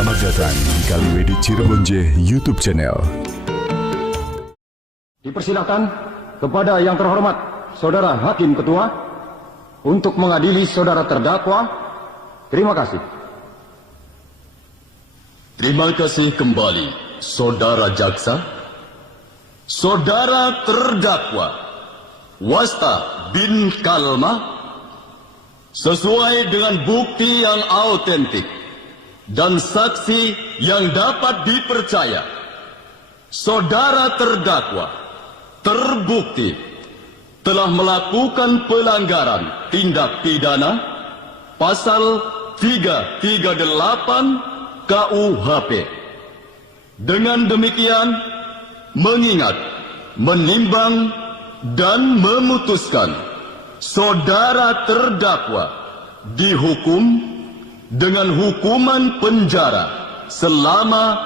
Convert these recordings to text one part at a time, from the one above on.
Selamat datang di Kaliwedi Cirebon J YouTube channel. Dipersilakan kepada yang terhormat Saudara Hakim Ketua untuk mengadili saudara terdakwa. Terima kasih. Terima kasih kembali, Saudara Jaksa. Saudara terdakwa, Wasta bin Kalma, sesuai dengan bukti yang autentik dan saksi yang dapat dipercaya, saudara terdakwa terbukti telah melakukan pelanggaran tindak pidana pasal 338 KUHP. Dengan demikian, mengingat, menimbang, dan memutuskan saudara terdakwa dihukum dengan hukuman penjara selama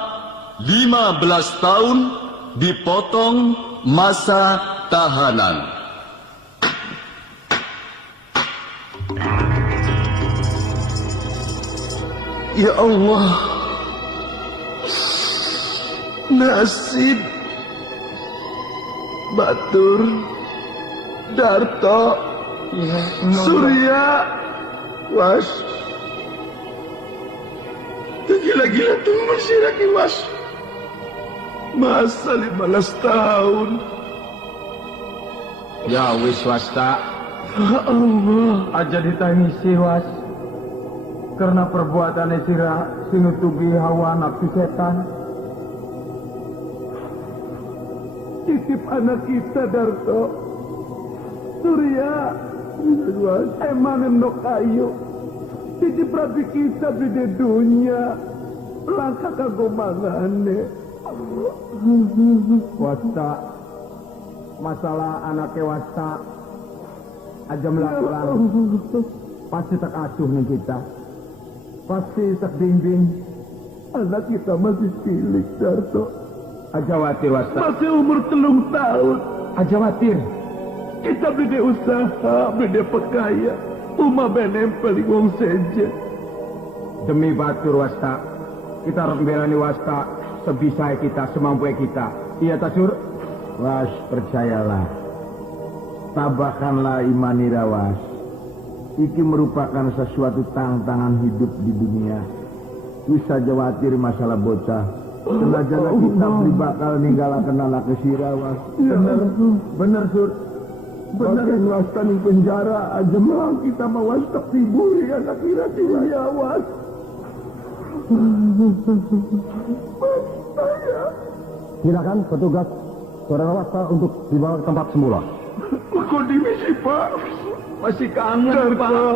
15 tahun dipotong masa tahanan. Ya Allah, nasib Batur, Darto, Surya, Was. Gila-gila tuh masih lagi Was. Masa 15 tahun. Ya wis Wasta, Ya Allah, aja ditangisi Was. Karena perbuatan sira sinutubi hawa nafsu setan. titip anak kita Darto, Surya, Was, emang endok kayu. Titip rapi kita bide dunia. Langkah kagomangane. Wasta, masalah anaknya Wasta aja melakukan pasti tak asuh nih kita, pasti tak bimbing. Anak kita masih cilik Darto, Aja watir Wasta, masih umur 3 tahun. aja watir. Kita bide usaha, bide pekaya. Uma benempel wong seje. Demi batur Wasta, kita harus membelani Wasta sebisa kita, semampu kita. Iya Tasur? Was, percayalah. Tabahkanlah imanira Was. Iki merupakan sesuatu tantangan hidup di dunia. Bisa jawatir masalah bocah. Senajana kita beli bakal ninggalakan anak kesira Was. Bener Sur. Benar yang Wasta ning penjara aja melang kita mau Was tak tiburi anak kira ya Was. Silakan petugas saudara Wasta untuk dibawa ke tempat semula. Kok dimisi Pak? Masih kangen Pak.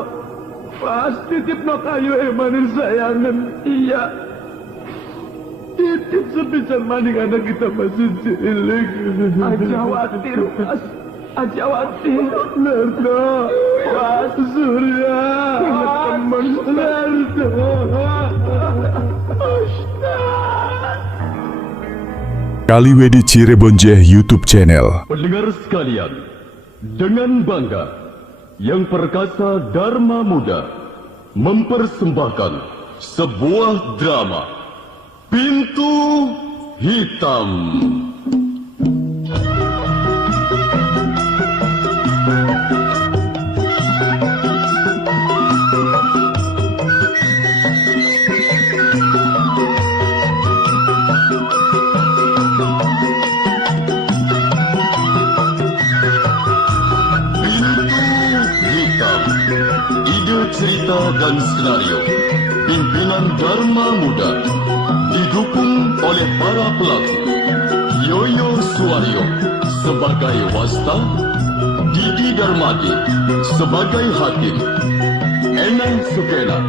Pas titip no kayu emanin sayangan. Iya. Titip sepisan maning anak kita masih cilik. Aja watir Pas. Aja watir. Nerto. Pas Surya. Teman Nerto. Kaliwedi Cirebon J YouTube channel. Pendengar sekalian, dengan bangga, Yang Perkasa Dharma Muda mempersembahkan sebuah drama, Pintu Hitam. Cerita dan skenario pimpinan Dharma Muda didukung oleh para pelaku Yoyo Suwaryo sebagai Wasta, Didi Darmadi sebagai Hakim, Enang Sukena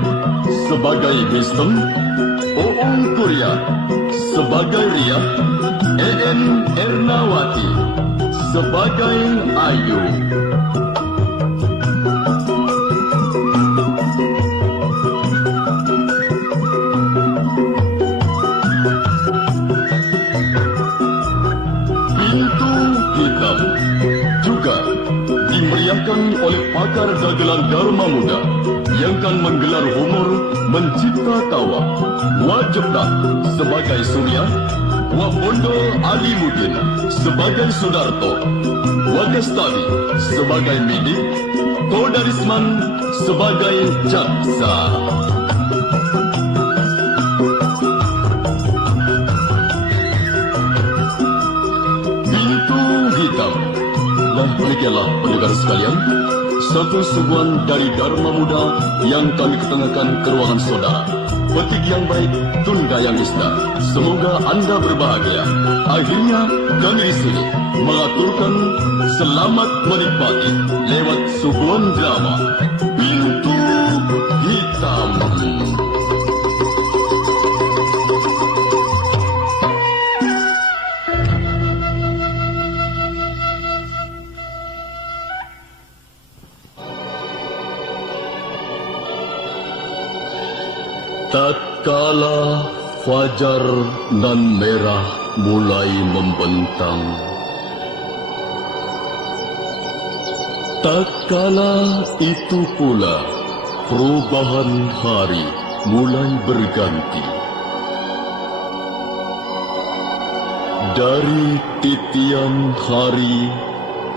sebagai Wisdom, Oong Kurya sebagai Ria, En Ernawati sebagai Ayu. Dimeriahkan oleh pakar dagelan Dharma Muda yang akan menggelar humor mencipta tawa, Wajebnak sebagai Surya, Wapondo Alimuddin sebagai Sudarto, Wagastadi sebagai Midi, Kodarisman sebagai Jaksa. Pintu hitam. Dan demikianlah pendengar sekalian, satu suguhan dari Dharma Muda yang kami ketengahkan ke ruangan saudara. Petik yang baik, tunda yang isda. Semoga Anda berbahagia. Akhirnya kami di sini mengaturkan selamat menikmati lewat suguhan drama Pintu Hitam. Tatkala fajar nan merah mulai membentang, tatkala itu pula perubahan hari mulai berganti. Dari titian hari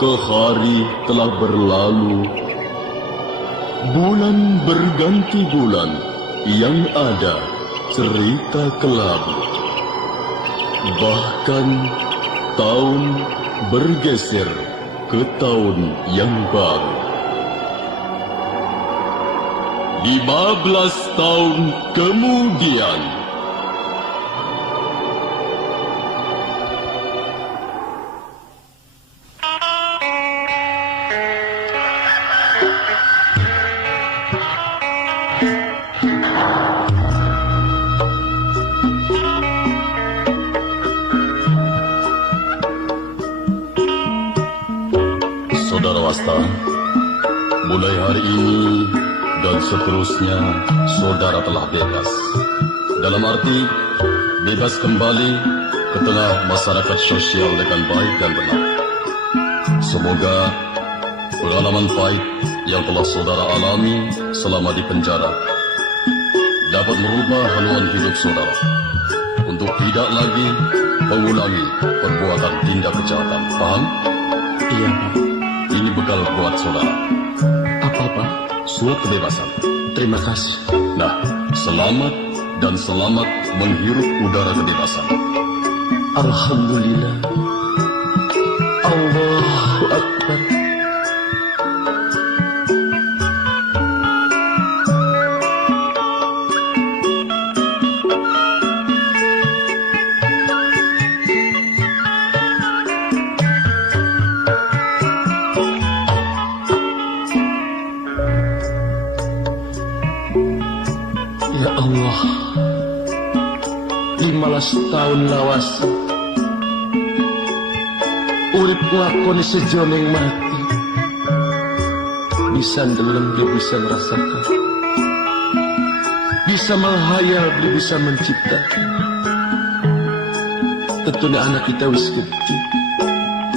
ke hari telah berlalu, bulan berganti bulan. Yang ada cerita kelabu, bahkan tahun bergeser ke tahun yang baru. 15 tahun kemudian, Saudara Wasta, mulai hari ini dan seterusnya saudara telah bebas. Dalam arti bebas kembali ke tengah masyarakat sosial dengan baik dan benar. Semoga pengalaman pahit yang telah saudara alami selama di penjara dapat merubah haluan hidup saudara untuk tidak lagi mengulangi perbuatan tindak kejahatan. Paham? Iya, Pak. Ini bekal buat saudara. Apa, Pak? Surat kebebasan. Terima kasih. Nah, selamat dan selamat menghirup udara kebebasan. Alhamdulillah. Allahu Akbar. Ya Allah, 15 tahun lawas urip nglakoni sejoning mati, bisa ndeleng dia bisa merasakan, bisa menghayal dia bisa menciptakan. Tentunya anak kita wis gede,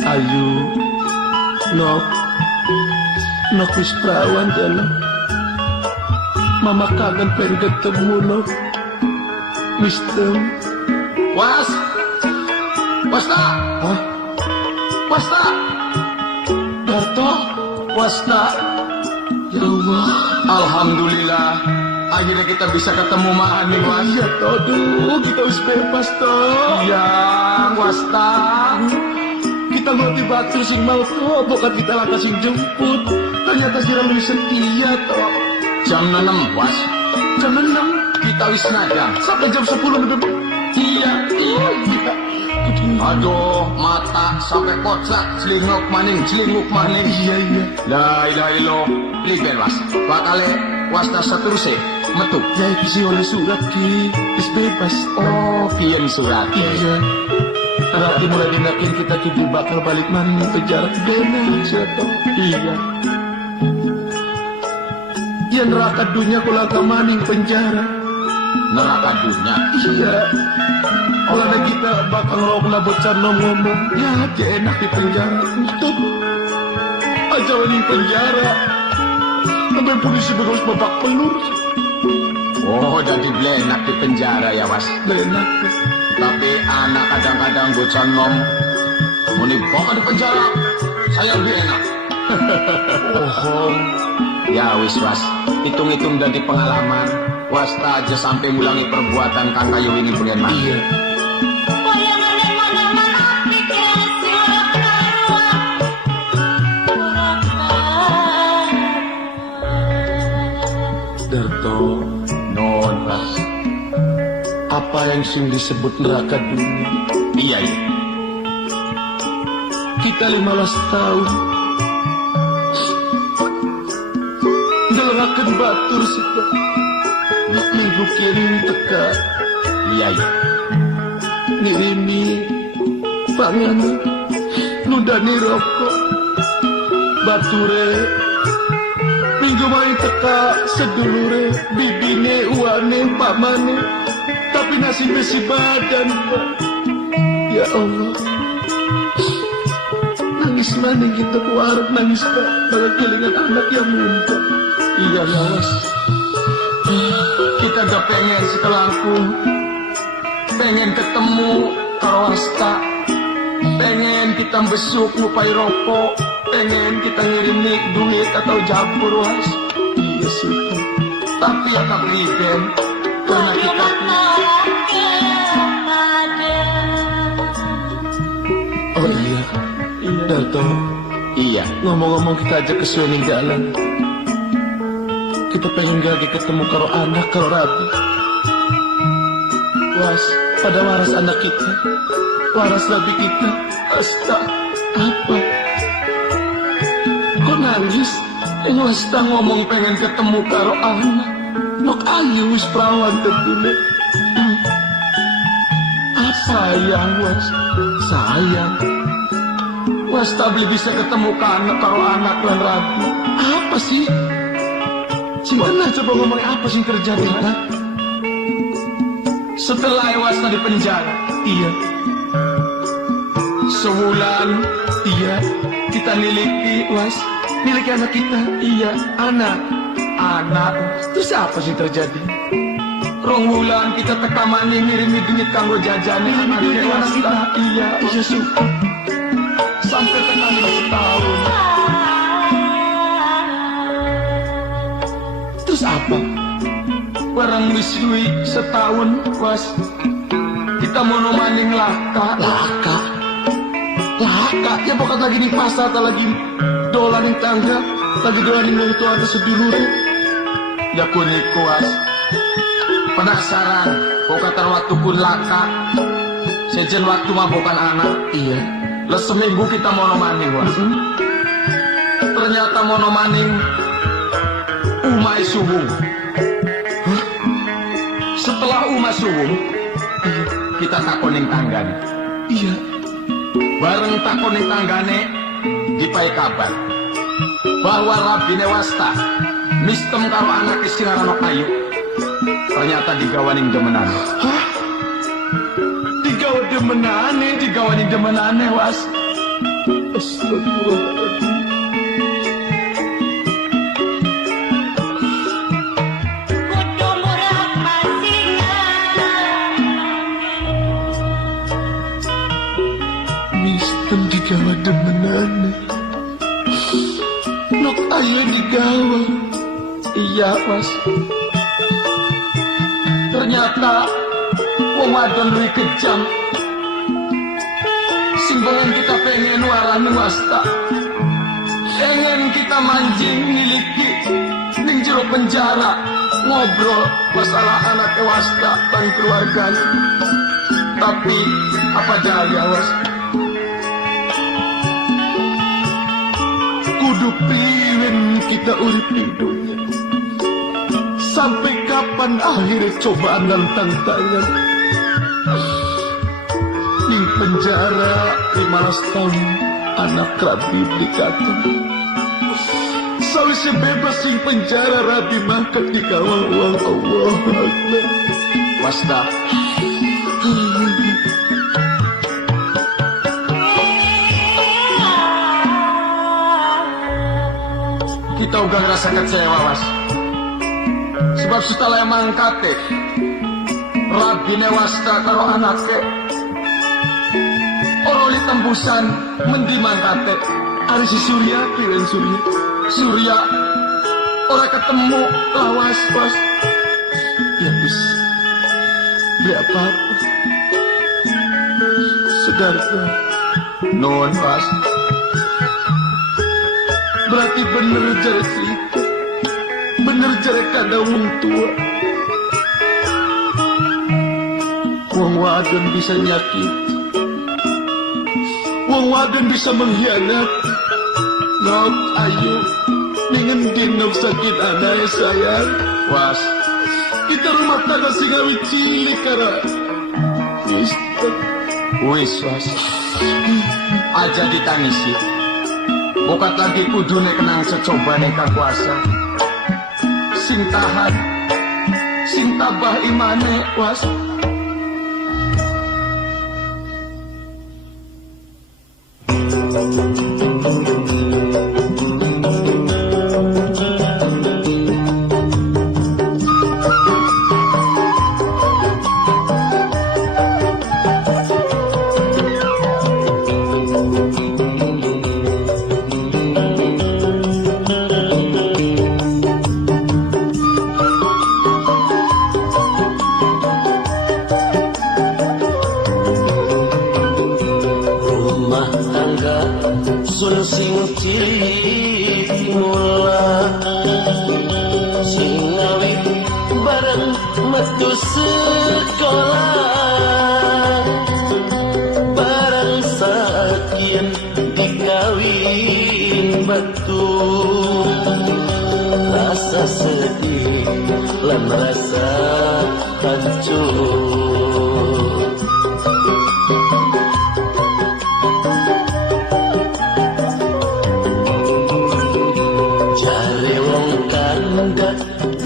ayu, nok wis perawan dalam. Mama kangen pengen ketemu lo, Mister. Wasta, hah? Wasta, Darto, Wasta. Ya Allah, Alhamdulillah, akhirnya kita bisa ketemu Mahaning, Was. iya toh, aduh, kita harus bebas toh. Ya, Wasta. Kita ngerti batu sing mau toh, bukan kita lantas sing jemput. Ternyata si lebih setia toh. Jam 6, Was. Jam 6 Kita wis naga. sampai jam 10 lebih. Iya. Kita. Aduh, mata sampai kocak, celinguk maning. Iya. La ilaha illallah. Liben, Was. Bakale Wasta seterusnya metu. Ya itu sih oleh surat ki, is bebas. Oh, pian surat. Iya. Berarti mulai dinakin kita kini bakal balik mana penjara bener siapa? Iya. Ya neraka dunia kula ke maning penjara. Neraka dunia. Iya. Kalau ada kita bakal ngelok bocah ngomong. Ya dia enak di penjara. Itu aja di penjara. Sampai polisi harus babak pelur. Oh, jadi belenak di penjara ya, Was. Benak. Tapi anak kadang-kadang bocah nom. Muni bawa di penjara, saya lebih enak. Oh, Ya wis, Was. Hitung-hitung dari pengalaman. Wasta aja sampai ngulangi perbuatan Kang Kayu ini bulan mah. iya. Darto, Non, Was. apa yang sing disebut neraka dunia? Iya, iya. Kita 15 tahun ngelerakan batur sita minggu kirim teka Iya, iya. ngirimi pangan nudani rokok bature minggu main teka sedulure bibine uane pamane tapi nasibnya si badan Pak. Ya Allah, nangis maning kita keluar nangis Pak pada kelingan anak yang muda. Iya, ya, Was. Kita udah pengen sekelarku. Pengen ketemu karo Wasta. Pengen kita besuk ngupai rokok. Pengen kita ngirim duit atau jabur, Was. Iya sih. Tapi ya tak liben. Karena kita Oh iya, Darto, iya. ngomong-ngomong kita aja ke jalan. Kita pengen lagi ketemu karo anak, karo Rabi. Was, pada waras anak kita, waras Rabi kita. Asta, apa? Kok nangis? Wasta ngomong pengen ketemu karo anak. Nok ayu wis perawan tentunya. Sayang, Was. Sayang. Wasta beli bisa ketemu karo anak lan Rabi. Apa sih? Gimana coba ngomong apa sih yang terjadi, ha? Setelah Wasta di penjara, Iya, sebulan, iya, kita miliki, Was. milik anak kita. Iya, anak. Terus apa sih terjadi? Rong bulan kita tekamani ngirimi duit kanggo jajane anak duit anak Wasta. kita. Iya, Iya syukur. sampai tekan setahun. Terus apa? Barang wisui setahun, Was. Kita mau maning laka. Laka. Ya bukan lagi di pasar atau lagi dolanin tangga, lagi dolanin orang tua atau sedulur. Ya kuniku, Was. Penasaran, bukan waktu kun laka. Sejen waktu mah bukan anak. Iya. Lah seminggu kita mau maning, Was. Ternyata mau maning umai subuh. Setelah umai subuh, kita takoning tanggane. Iya. Bareng takoning tanggane, dipai kabar bahwa Rabine Wasta mistem karo anak Singarano Kayu. Ternyata digawaning demenan. Hah? Digawaning demenane, Was. Astagfirullahaladzim. Mistem digawa demenane. Nok ayo digawa. Iya, Was. Ternyata wong wadon luwih kejam. Sing pengen kita pengen warani Wasta. Pengen kita manjing miliki ning jero penjara, ngobrol masalah anak Wasta dan keluarganya. Tapi apa daya, Was? Kudu priwen kita urip di dunia. Sampai kapan akhirnya cobaan dan tantangan? Di penjara 15 tahun anak Rabi dikatakan. Sawise bebas di penjara Rabi maka dikawal uang Allah Akbar. Wasta, kita udah ngerasa kecewa, Was. Sebab setelah mangkate Rabine wasta karo anake Oroli tembusan mendi mangkate Ari si Surya pilen Surya Surya ora ketemu lawas pas ya bis berapa Sudarga non pas berarti bener jare cerita bener jare kada wong tua wong wadon bisa nyakit wong wadon bisa mengkhianat nok ayo ningendin nok sakit anaknya sayang was kita rumah tangga singawi cilik kara wis was aja ditangisi bukat lagi kudune kenang secobane kakuasa sing tahan sing tabah imane was sun sing cilik mula sing awit bareng metu sekolah bareng sakian dikawin batu rasa sedih lan rasa hancur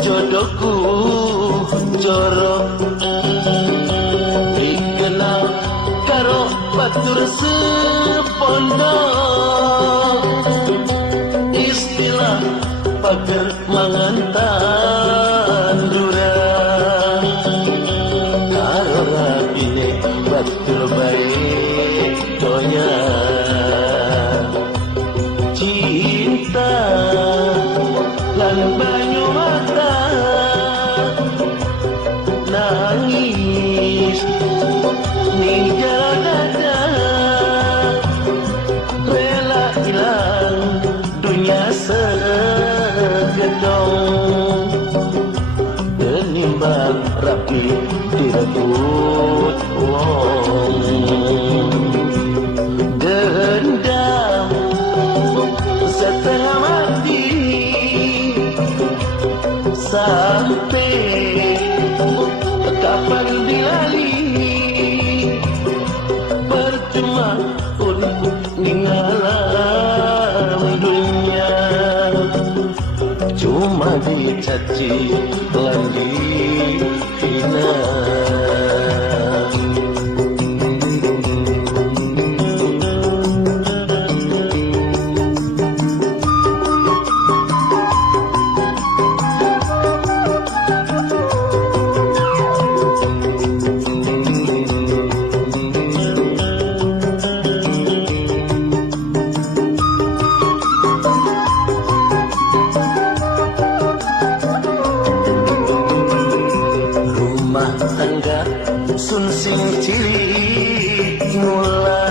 jodohku jorok dikenal karo batur sepondok istilah pager mangantan durang karo rapine batur baik donya cinta lan banyu mata nangis ninggal dada rela hilang dunia segedong menimbang rapi direbut wong dendam setengah mati sampai kapan dilali percuma untuk ninggalan dunia cuma dicaci lan dihina sun sing cilik mula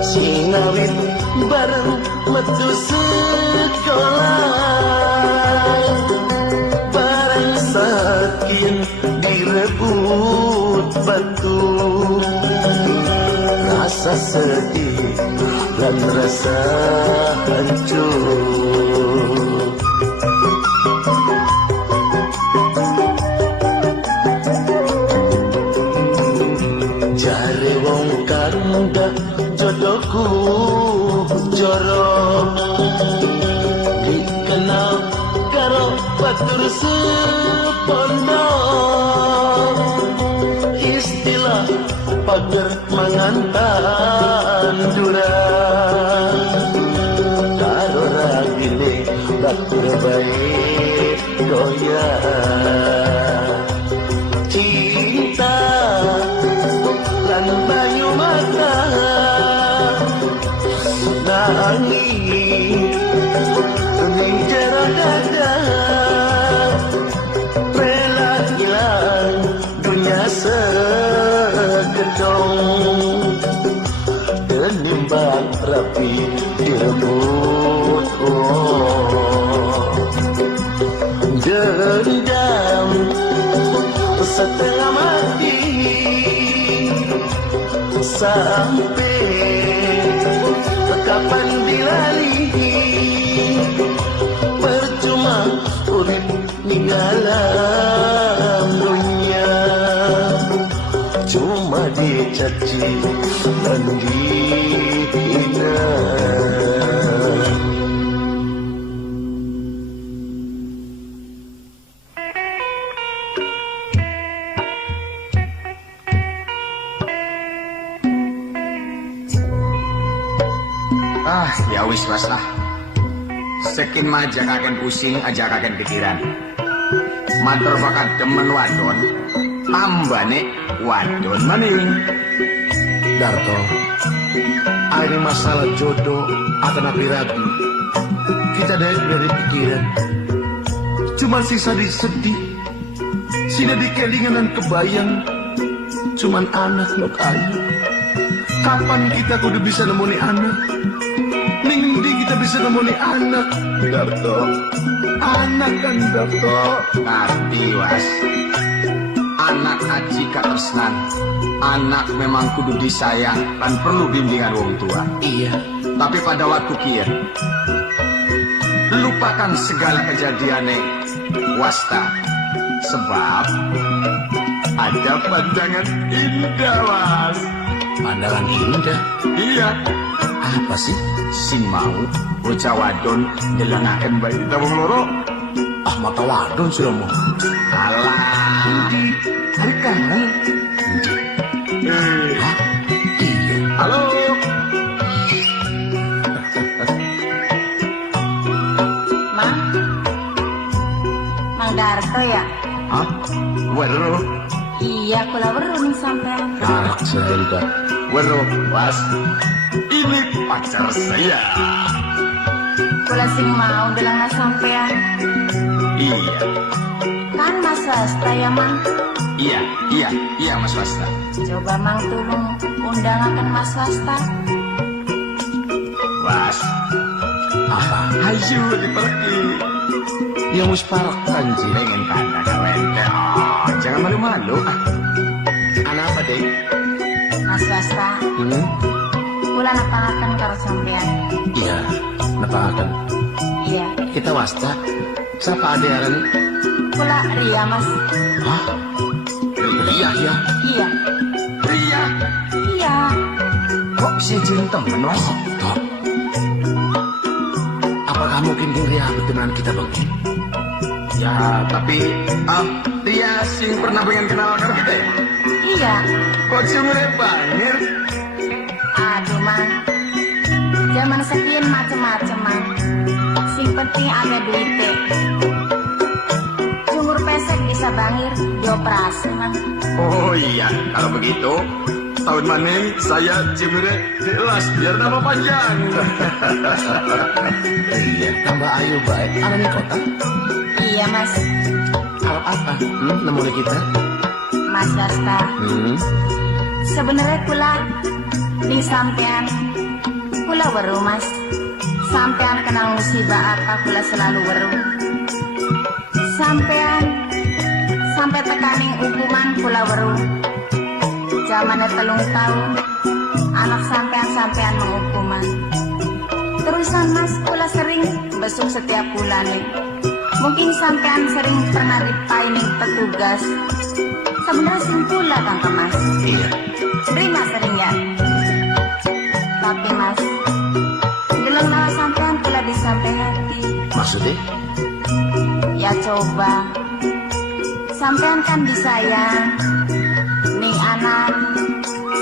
sing awit bareng metu sekolah bareng sakin direbut batu rasa sedih dan rasa hancur jodohku jorok dikenal karo batur sepondok istilah pager mangantan durang karo ragine batur baik goyah cinta lan banyu mata nangis ning jero dada rela hilang dunia segedong menimbang rapi direbut dendam setengah mati sampai kapan dilali percuma urip ninggalan dunia cuma dicaci dan dihina. Ya wis mas lah. Sekin aja kaken pusing, aja kaken pikiran. Matur bakat demen wadon, tambane wadon maning. Darto, ini masalah jodoh akan api ragu. Kita dari pikiran, cuma sisa di sedih, sida di kelingan dan kebayang, cuman anak nok ayu. Kapan kita kudu bisa nemoni anak? Ning di kita bisa nemoni anak, Darto. Anak kan Darto. Ngerti was. Anak aji katresnan. Anak memang kudu disayang dan perlu bimbingan wong tua. Iya. Tapi pada waktu kian, lupakan segala kejadiannya wasta. Sebab ada pandangan indah was. Pandangan indah. Iya. Apa sih? Sing mau bocah wadon nyelengaken bayi tabung loro. Ah, mata wadon sih mau. Alah, hari kangen. Hah? Iya. Halo. Mang Darto ya? Hah? Waduh. Iya, kula weruh ning sampean. Anak saya. Waduh, was. Ini pacar saya. Kula sing mau bilang sampean. Iya. Kan Mas Wasta ya, Mang? Iya Mas Wasta. Coba Mang tolong undangaken Mas Wasta. Was. Apa? Ayo dipergi. Ya mus parak kanji. Pengen tanda kawente. Oh, jangan malu-malu. Anak apa deh? Mas Wasta, kula napangaken karo sampean. Iya, nepangaken. Iya, Kita wasta. Siapa ada yang kula Ria, Mas. Hah? Iya, iya. Iya. Ria. Iya. Kok bisa jadi temen was? Toh. Apakah mungkin Ria betulan kita bang? Ya, tapi Ria sing pernah pengen kenal karo kita ya? Iya. Kok cuma bangir? Aduh, Mang. Zaman sekian macem-macem, Mang. Sing penting ada duitnya. Sumur pesek bisa bangir, dioperasi, Mang. Oh iya, kalau begitu tahun maning saya Cimire jelas biar nama panjang. Iya, tambah ayu baik. Anaknya kota. Iya, Mas. Harap apa? Nemu kita? Mas Wasta. Sebenarnya kula di sampean kula weruh, Mas. Sampean kena musibah apa kula selalu weruh. Sampai tekaning hukuman kula weruh. Zaman 3 tahun anak sampean menghukuman. Terusan Mas kula sering besuk setiap bulan nih. Mungkin sampean sering pernah dipaining petugas. Sebenarnya simpula Kang Mas. Iya. Terima sering ya. Tapi Mas, gelang nawa sampean kula disampai hati. Maksudnya? Ya coba, sampean kan disayang, ning anak,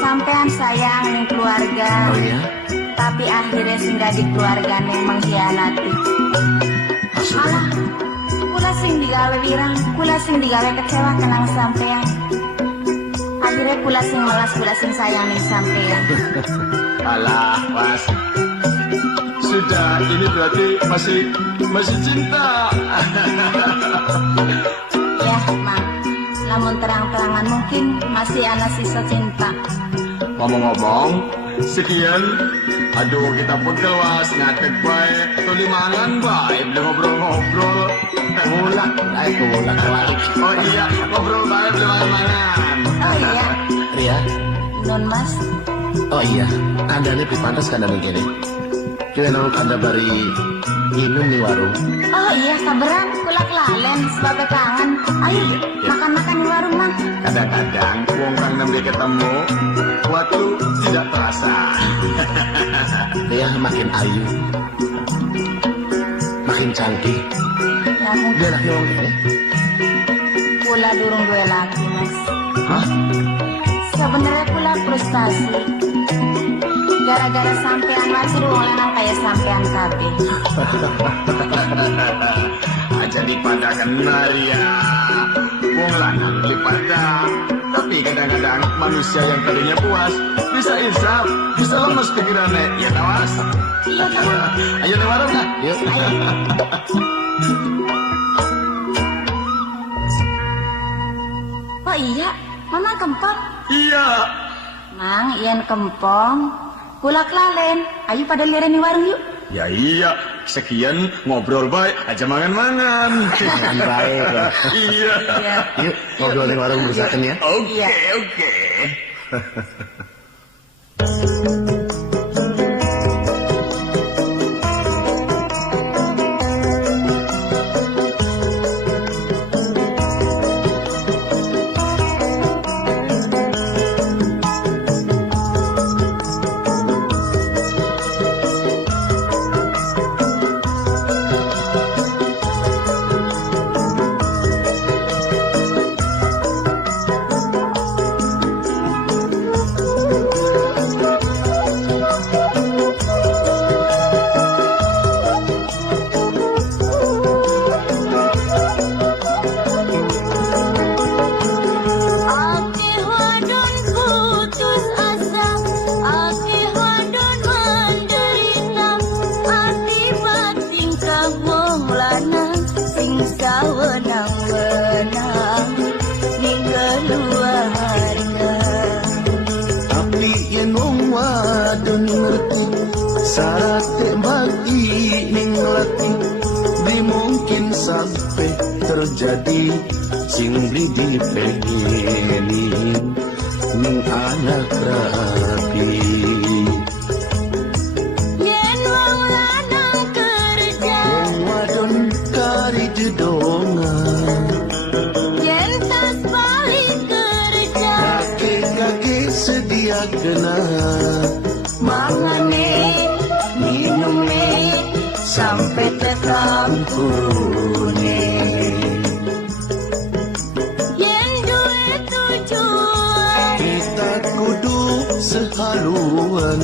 sampean sayang ning keluarga. Oh iya? Tapi akhirnya singgah di keluarga ning mengkhianati. Maksudnya? Alah, kula kula sing digawe wirang, kula sing digawe kecewa kenang sampean. Akhirnya kula sing malas, kula sing sayang ning sampean. Alah, Mas. Sudah, ini berarti masih cinta. Ya, Mang. Namun terang-terangan mungkin masih ana sisa cinta. Ngomong-ngomong, sekian. Aduh, kita pun kelas ngatek baik. Tuli mangan baik, udah ngobrol-ngobrol. Mulak, Oh iya, ngobrol baik, udah mangan. Oh iya, Ria, non Mas. oh iya, kandane pipantas kandane kene. Kira nang kanda bari minum di warung. Oh iya, kabaran kula kelalen sebab kangen. Ayo makan-makan di warung, Mang. Kadang-kadang, wong kang nembe ketemu, waktu tidak terasa. Ria makin ayu, makin cantik. Ya mungkin Dia laki wong kene. kula durung duwe lagi, Mas. Hah? Sebenarnya kula frustasi. Gara-gara sampean masih wong lanang kayak sampean kabeh. Aja dipada kenal ya. Wong lanang dipada. Tapi kadang-kadang manusia yang tadinya puas bisa insaf, bisa lemes pikirannya. Ya tawas. Ayo di warung kan? Yuk. Oh iya, Mama kempot. Iya. Mang, iyan kempong. Kula kelalen. Ayo pada lirin di warung yuk. Ya iya. Sekian ngobrol baik, aja mangan-mangan. Makan baik ya. Iya. Iya. Yuk, ngobrol di warung berusakan ya. Oke, oke. Tapi yang wong wadon ngerti syarat bagi ning lati di mungkin sampai terjadi sing dipengeni ning anak rapi. Yen wong lanang kerja, Wong wadon kari jedongan yen tas balik kerja, kaki sedia kena mangane, minumne, sampai tekan kurune. yen duit tujuan, Kita kudu sehaluan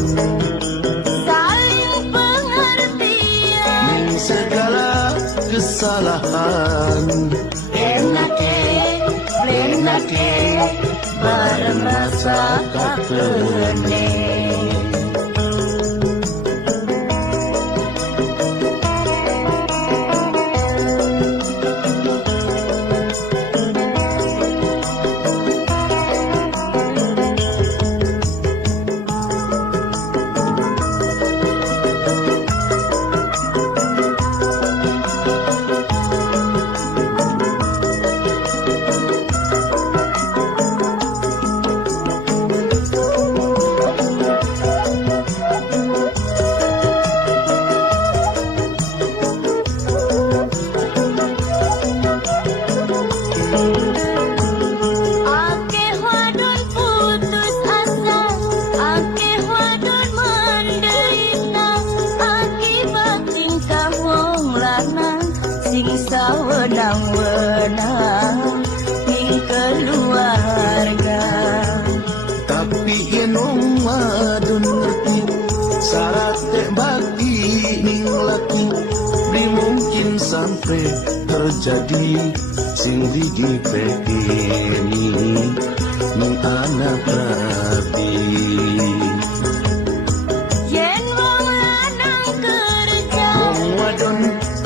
saling pengertian, ning segala kesalahan. enake, bareng rasa kakene. Akeh wadon putus asa, akeh wadon menderita akibat tingkah wong lanang sing sawenang-wenang ning keluarga. Tapi yen wong wadon ngerti syarat bagi ning laki di mungkin sampai terjadi sing ligi pekeni ning anak rabi. Yen wong lanang kerja, Wong wadon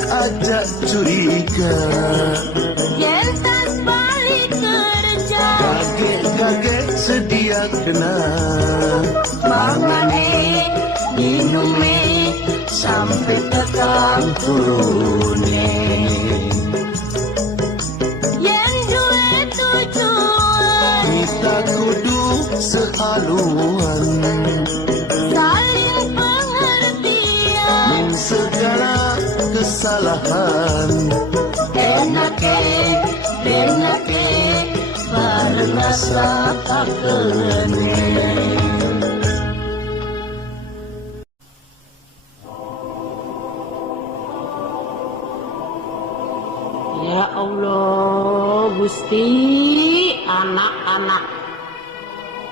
aja curiga, yen tas balik kerja, kaget sedia kena mangane minume sampai tekan turune. yen duwe tujuan, Kita kudu sehaluan saling pengertian, ning segala kesalahan. enake bareng rasa Takene Ya Allah, Gusti, anak-anak.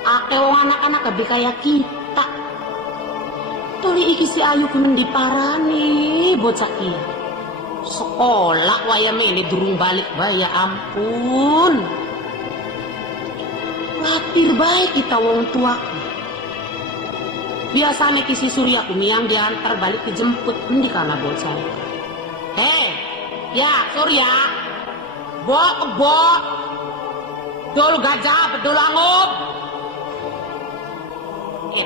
Ake wong anak-anak lebih kayak kita. Tuli iki si Ayu kumen diparani bocah iki. Sekolah waya mene durung balik bae, ya ampun. Khawatir bae kita wong tuaku. Biasanya kisi Surya kumiang diantar balik dijemput endi kana bocah. Ya, Surya. Bo. Dol gajah, bedol angop.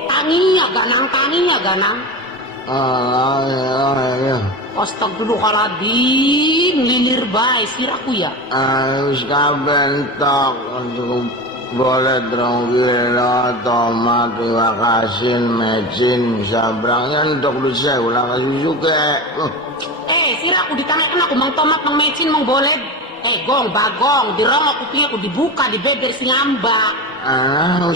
Tanginya ganang. Ya. Astagfirullahaladzim, lilir bae siraku ya. Wis kabentok boleh dong gila tomat wakasin mecin sabrangnya untuk lu saya ulang kasih juga. Siraku ditanakan aku mang tomat mang mecin mang boleh. Gong bagong dirongok kupingnya aku dibuka di beber si ngambak.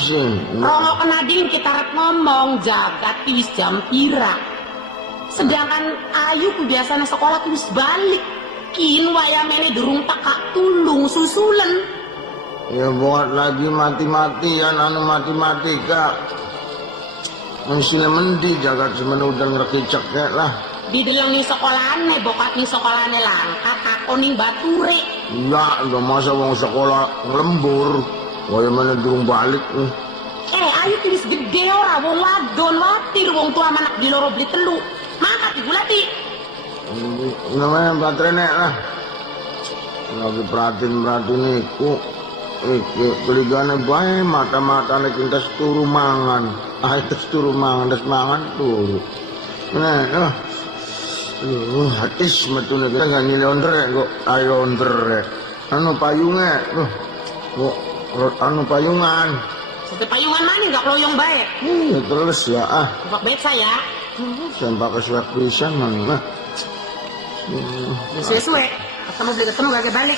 Sih. Rongok kenadin kita rek ngomong jagat wis jam pira. Sedangkan Ayu ku biasanya sekolah ku wis balik. Kin waya mene durung takak tulung susulen. Ya buat lagi mati-matian matematika. Mesti mendi jagat semenu udah ngerkicek lah. Di dalam nih sekolahane, bokat nih sekolahane langkat, aku nih bature. Enggak, udah masa wong sekolah lembur. Waya mana durung balik. Ayu tulis gede ora, wong wadon watir, wong tua manak di loro beli telu. Maka digulati. Namanya baterai nek lah. Lagi perhatiin iku. Iki keligane bae mata-matane kita turu mangan. Terus turu mangan, terus mangan turu. Nah, hatis metune kita nyanyi londer kok ayo londer. Payunge. Payungan. Sate payungan mana enggak loyong bae. Iya terus ya Bapak baik saya. Sampai ke suap pisan mana. Sesuai. Ketemu gak balik.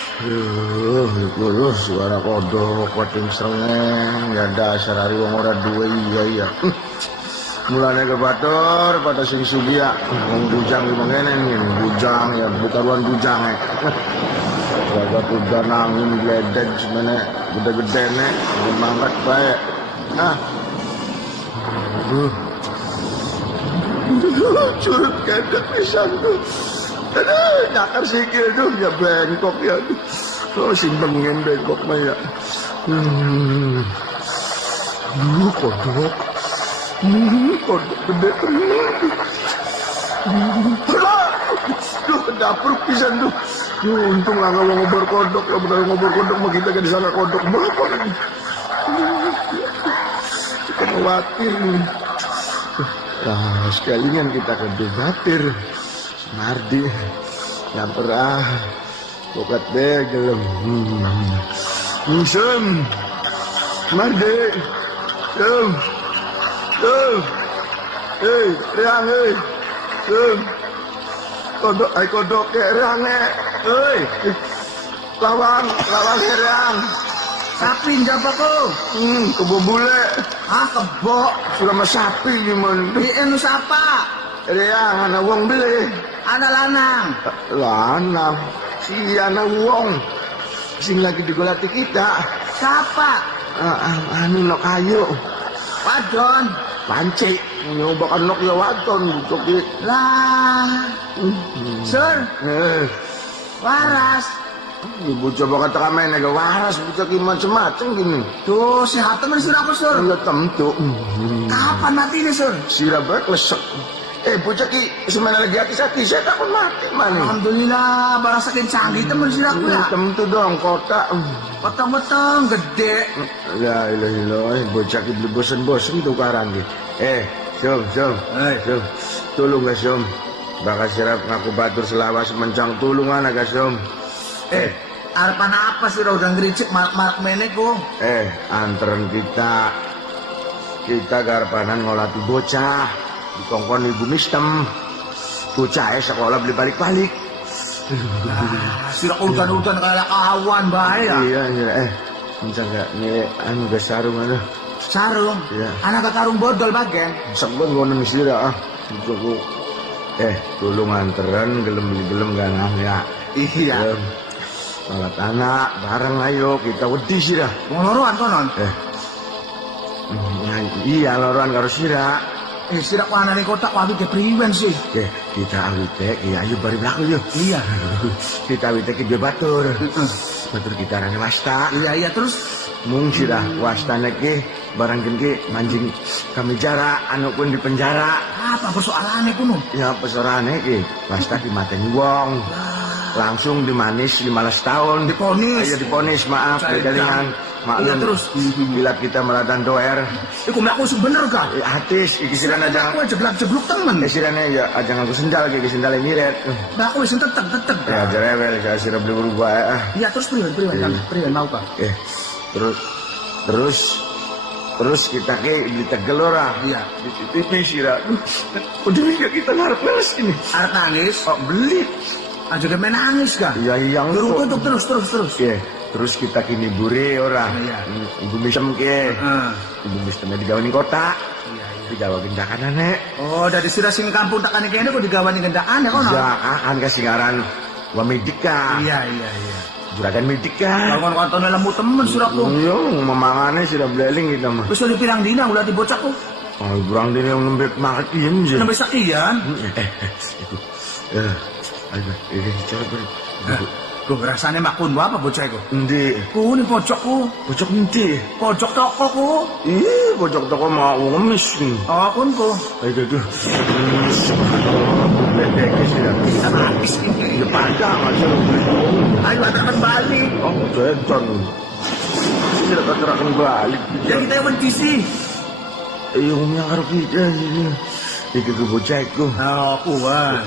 Suara kodok pating srengeng ya dasar hari wong ora duwe iya. Mulane kebatur pada sing sugia wong bujang gimana nih bujang ya bukan bujang jaga udah nangin gledek sebenarnya gede-gede nih mangkat baik curut kedek pisan tuh nakar sikil tuh ya bengkok ya simpengin bengkok mah ya kodok gede tuh dapur pisan tuh untung lah kalau ngobrol kodok ya benar ngobrol kodok mah kita di sana kodok berapa kan kita khawatir sekalian kita ke debatir Mardi yang perah bokat deh gelem Musem Mardi Riang kodok Riang lawang Riang sapi japa kok kebo bule kebo sudah mas sapi gimana enu siapa Riang anak wong beli anak lanang si anak wong sing lagi digolati kita siapa anu nok kayu wadon panci nyobakan nok ya wadon butuh lah sir Waras. Ibu coba kata kami nega waras, bocah ki macem-macem gini. Tuh, sehatan man sira ko, Sur. Ya tentu. Kapan mati nih, Sur? Sira baik lesek. Bocah ki sebenarnya lagi hati-hati, saya takut mati mana. Alhamdulillah, barang saking canggih temen sira ko ya. Tentu dong kota. Potong-potong gede. Ya ilah, bocah ki beli bosen-bosen tukaran ki. Som. Tolong gak Som. Bakal sirap ngaku batur selawas mencang tulung anak gak Som. Arepan apa sih udah ngericik mak menek ko? Antren kita garpanan ngolati bocah di kongkon ibu mistem. Bocah sekolah beli balik-balik. Sira urutan-urutan kayak kawan bahaya. Iya. Mencang gak nih anu gak sarung anu. Sarung? Iya. Anak karung bodol bagen. Sebut ngono sira Buku. Tolong anteran gelem ganah ya. Iya. Salat anak bareng ayo kita wedi sira. Wong loroan konon. Iya loroan karo sira. Sira ku anane kotak wae ke priwen sih. Kita awite ayo bari blaku yo. Iya. Kita awite ke batur. Batur kita rane wasta. Iya terus mung sira wastane ke barang gede mancing kami jara anu pun di penjara. Apa persoalannya kuno? Ya persoalannya ki wasta dimateni wong. Langsung dimanis 15 tahun. Diponis. Iya diponis, maaf kegalingan. Maklum. Iya terus. Bila kita melatan doer. Iku mlaku bener ka? Hatis iki sirana aja. Aku jeblak-jebluk temen. Sirana ya aja nganggo sendal iki sendal miret. Nah aku wis tetep. Ya jerewel saya sira beli berubah. Iya terus priwen mau ka? Terus kita ke beli tegel ora. Iya. Di TV sira. Udah mikir kita ngarep nangis ini. Arep nangis? Oh, beli. Aja ke nangis ka? Iya yang Durung tutup terus. Terus kita kini bure ora. Iya. Ibu misem ke. Ibu misem digawani kota. Iya. Digawani gendakan nek. Oh, dari sira sing kampung takane kene kok digawani gendakan ya kono. Ya, kan kasingaran wa medika. Iya. Juragan medika. Lawan kantone lemu temen surakku. Yo, memangane sira bleling kita mah. Wis pirang dina ulah dibocakku. Oh, kurang dene yang nembek maket iem je. Nembek sakian. Itu. Ayo, coba. Gue rasanya makun apa bocah iku? Endi? Ku ning pojokku. Pojok endi? Pojok toko ku. Pojok toko mau ngemis nih. Oh, kunku. Aduh. Bebek sih ya. Habis ini. Ya padang aja. Ayo akan balik. Oh, beton. Tidak akan balik. Ya kita yang benci sih. Yang karo kita ini. Iki bocah iku. Oh, kuat.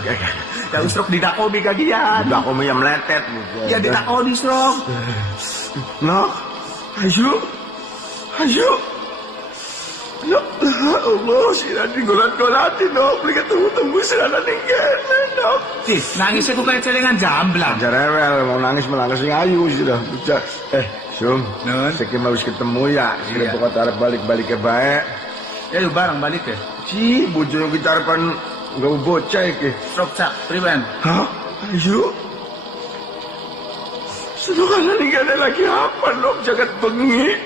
Ya usruk didakomi kagian. Didakomi yang meletet. Ya didakomi usruk. Nak, ayo. Nak, Allah, sira digolat-golati, nak. Beli ketemu-temu sira ning kene, nak. Sih, nangis aku kayak celengan jamblang. Jarewel, mau nangis melangis sing ayu sudah. Sum, Nun. saiki mau wis ketemu ya. Sira Iya. pokok arep balik-balik ke bae. Ya yuk bareng balik ya. Si bojo kita arepan nggawe bocah iki. Strok cak, priwen. Hah? Ayo. Sedokana ning kene lagi apa, nok jagat bengi.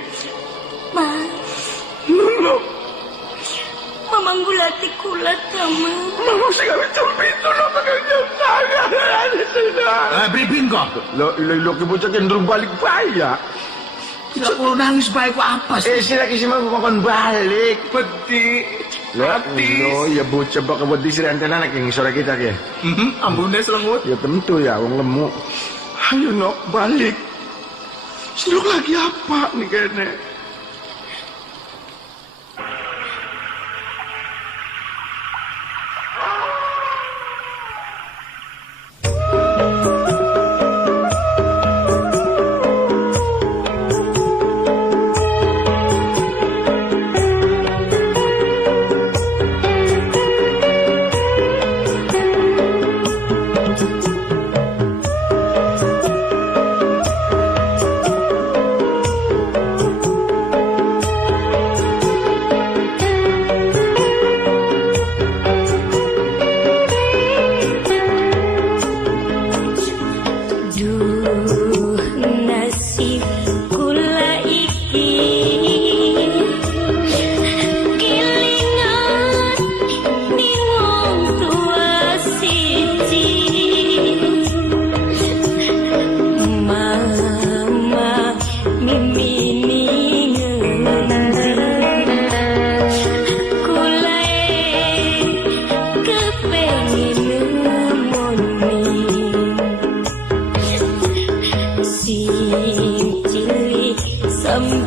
Mas, Nok, mamang gulati kulat sama. mama sing gawe cempi itu nok pakai jam tangan. Bribin kok. Lo ki bocah cenderung balik bae ya. Kita perlu nangis baik apa sih? Si lagi sih mau ngomong balik. Peti. Lo ya bocah bakal buat disir antena anak yang sore kita ya. Ambune selengut. Ya tentu ya, wong lemu. Ayo nok balik. Sedok lagi apa nih kayaknya?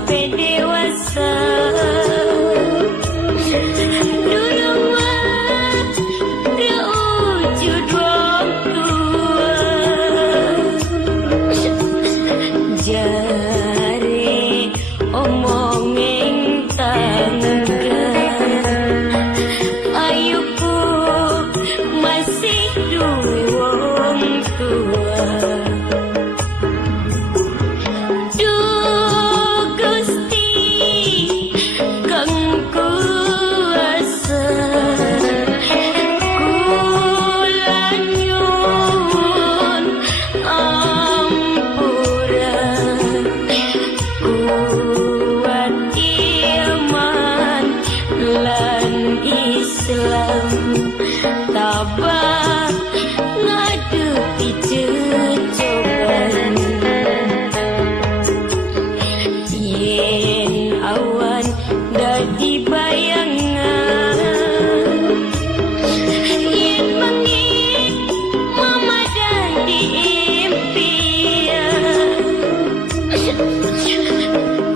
sampai dewasa. Dulu mah wujud wong tua, jare omongin tangga, ayuku masih duwe wong tua. Tabah ngadepi cecobaan, yen awan dadi bayangan, yen bengi mama dadi impian,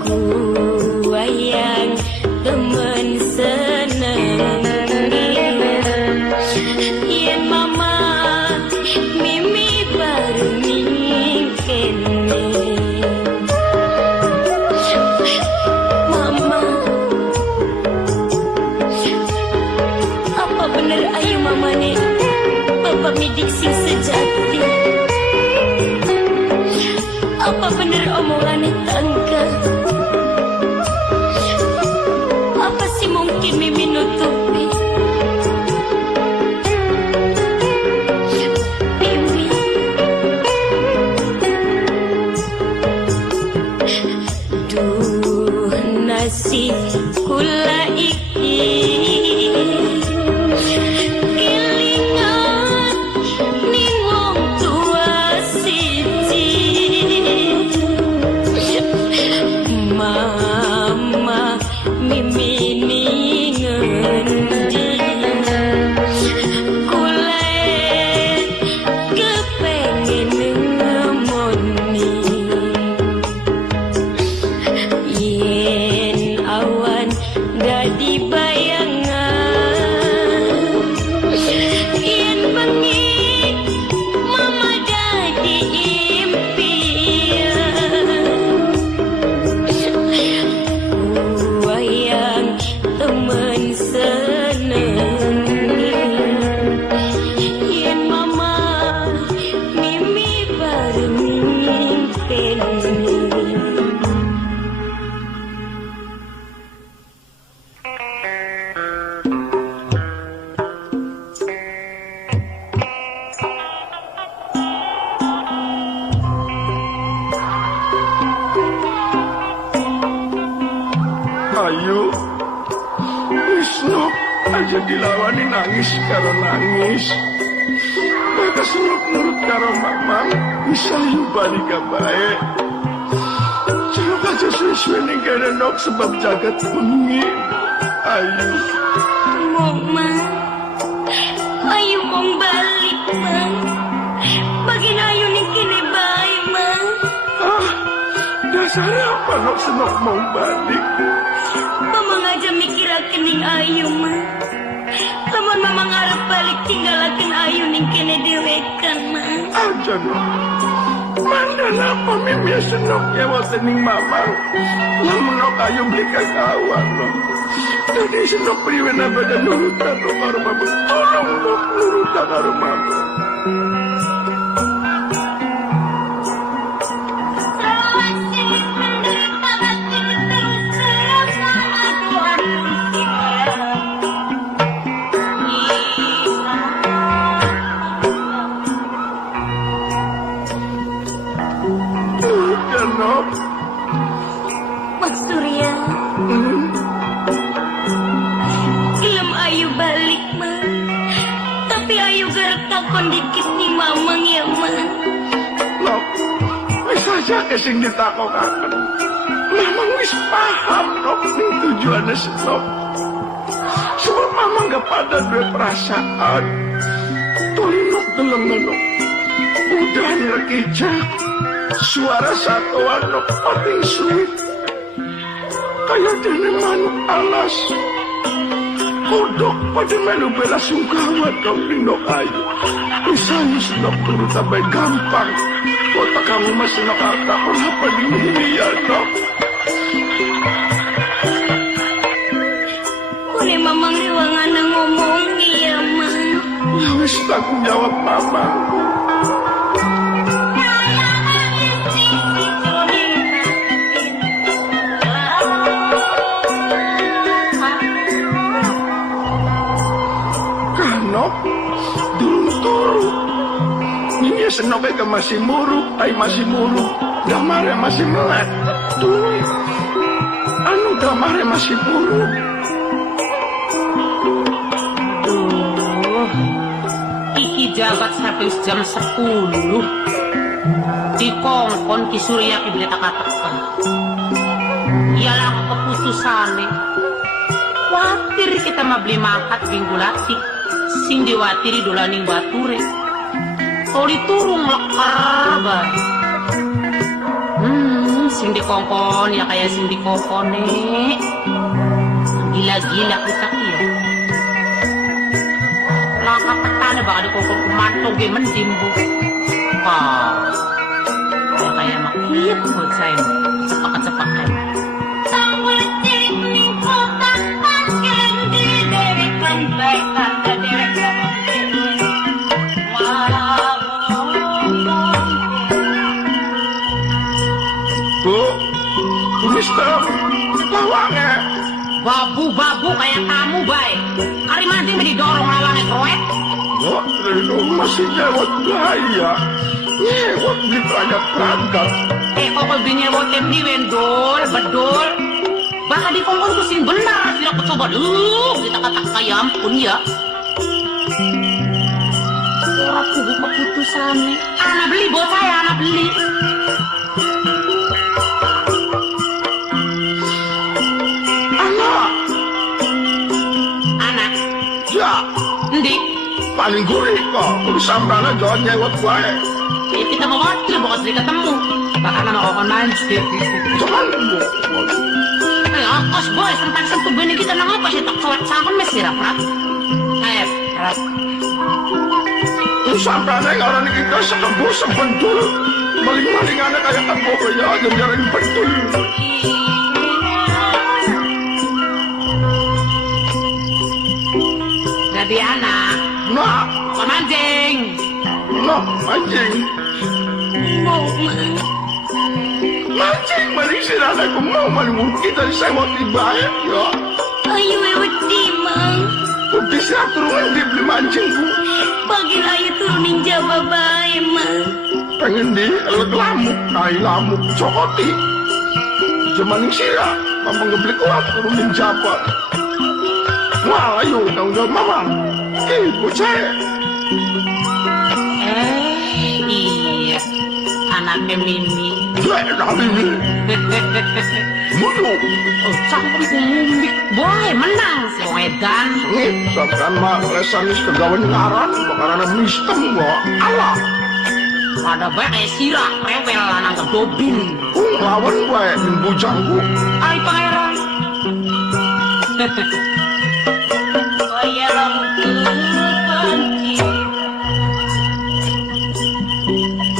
ku wayang temen seneng. Yen mama mimi baru kene, mama apa bener ayu mama nih bapak midik sing sejati, apa bener omongan tangga, apa sih mungkin mimi nutupi. Si kula iki kelingan ning wong tua siji, mama mimi ning ngendi, kula kepengen ngemoni. Awan dadi bayangan, yen bengi mama dadi impian, wayang temen seneng, yen mama mimi bareng kene. Ayu, Wisnu aja dilawani nangis karo nangis. Maka senuk nurut karo mamang, bisa ayu balik ka bae. Celuk aja sesuai ning kene nok sebab jagat bengi. Ayu, Mama, ayu mong balik man. Bagin ayu ning kene bae man. dasar apa nok senok mau balik? Mama ngajak mikirakeun ning ayu mah. Lamun mama ngarep balik tinggalakeun ayu ning kene dewekan mah. Aja nok. Mandan apa mimi senok nyawat ning mamang. Lamun nok ayu beli kakawan nok. Jadi senok priwena badan nurutan nok karo mamang. Tolong nok nurutan karo mamang. Mas Surya, ilem ayu balik mah. Tapi ayu gerak takon dikit nih mamang ya mah. Nok, wis aja kesing ditakokaken. Mamang wis paham nok ning tujuannya senok. Sebab mamang gak pada dua perasaan. Tolong delengan nok. Udah rekejak. Suara satuan nok pating sulit. kaya dene manuk alas. Kodok pada melu bela sungkawa kau pindok ayu. Misalnya senok turu tambah gampang. Kota kamu masih nak harta apa di ya dok. Kuni mamang riwangan na ngomong iya mah. Ya wis aku jawab mama. Kanok, turu. Ini senoknya ke masih muruk, ay masih muruk. Damarnya masih melek. Tuh, anu damarnya masih muruk. Iki jabat sampai jam 10. Dikongkon ki Surya ki beli teka-teka. Iyalah keputusannya. Watir kita mah beli makat minggu lati. Sing diwatiri dolaning bature. Kalau diturung lekar bae. Sing dikongkon ya kayak sing dikongkone. Gila-gila kita ya. Langkah petane bakal dikongkon kumantong ge mendimbu. Kayak makiat buat saya. Cepak-cepak kan. Tanggul cilik ning kota pangkeng di derekan baik kata derekan. Bu, Mister, lawangnya. Babu-babu kayak kamu baik. Hari mandi didorong lawangnya kroet. Wah, itu masih nyewot gaya. Nyewot di banyak perangkat. Kok nyewot di wendol, bedol. Bahkan di kongkong tuh sing benar. Tidak aku coba dulu. Kita kata kayak ampun ya. Aku buka putusannya. Anak beli buat saya, anak beli. Anak. Ya, Endi? paling gurih kok. Udah sambalnya jangan nyewot gue. Ya kita mau wakil, bukan sering ketemu. Bahkan nama kokon mancing. Jangan, Bu. Akos boy, sempat sentuh bini kita nang apa sih tak soal sangkon mesti rapat. Rat. Itu sambalnya orang kita sekebu sebentul. Maling-malingannya kayak tembok ya, jaring bentul. Jadi anak. Nah, Mancing. nah, mancing. Mau mah. Mancing, maling sila na kung mau maling kita sewot ibayat ya. Ayo ewet di mang. Kung bisa turungan di beli mancing bu. Bagil ayo turunin Jawa bae mang. Pengen di eleg lamuk, kai lamuk, cokoti. Jemaning sila, mamang ngebeli kuat turunin jabat. Wah, ayo, tanggung jawab mamang. Bocah. Iya. Anaknya Mimi. Dah Mimi. Mudu. Oh, cangkem kumumik. Boy, menang si Wong Edan. Sengit, sampean mah lesanis kegawan ngaran, bakarana mistem gua. Allah. Ada baik kayak sirah, rewel anak gedobin. Lawan gue, min bujangku. Ay, pangeran. Kaya lang panci.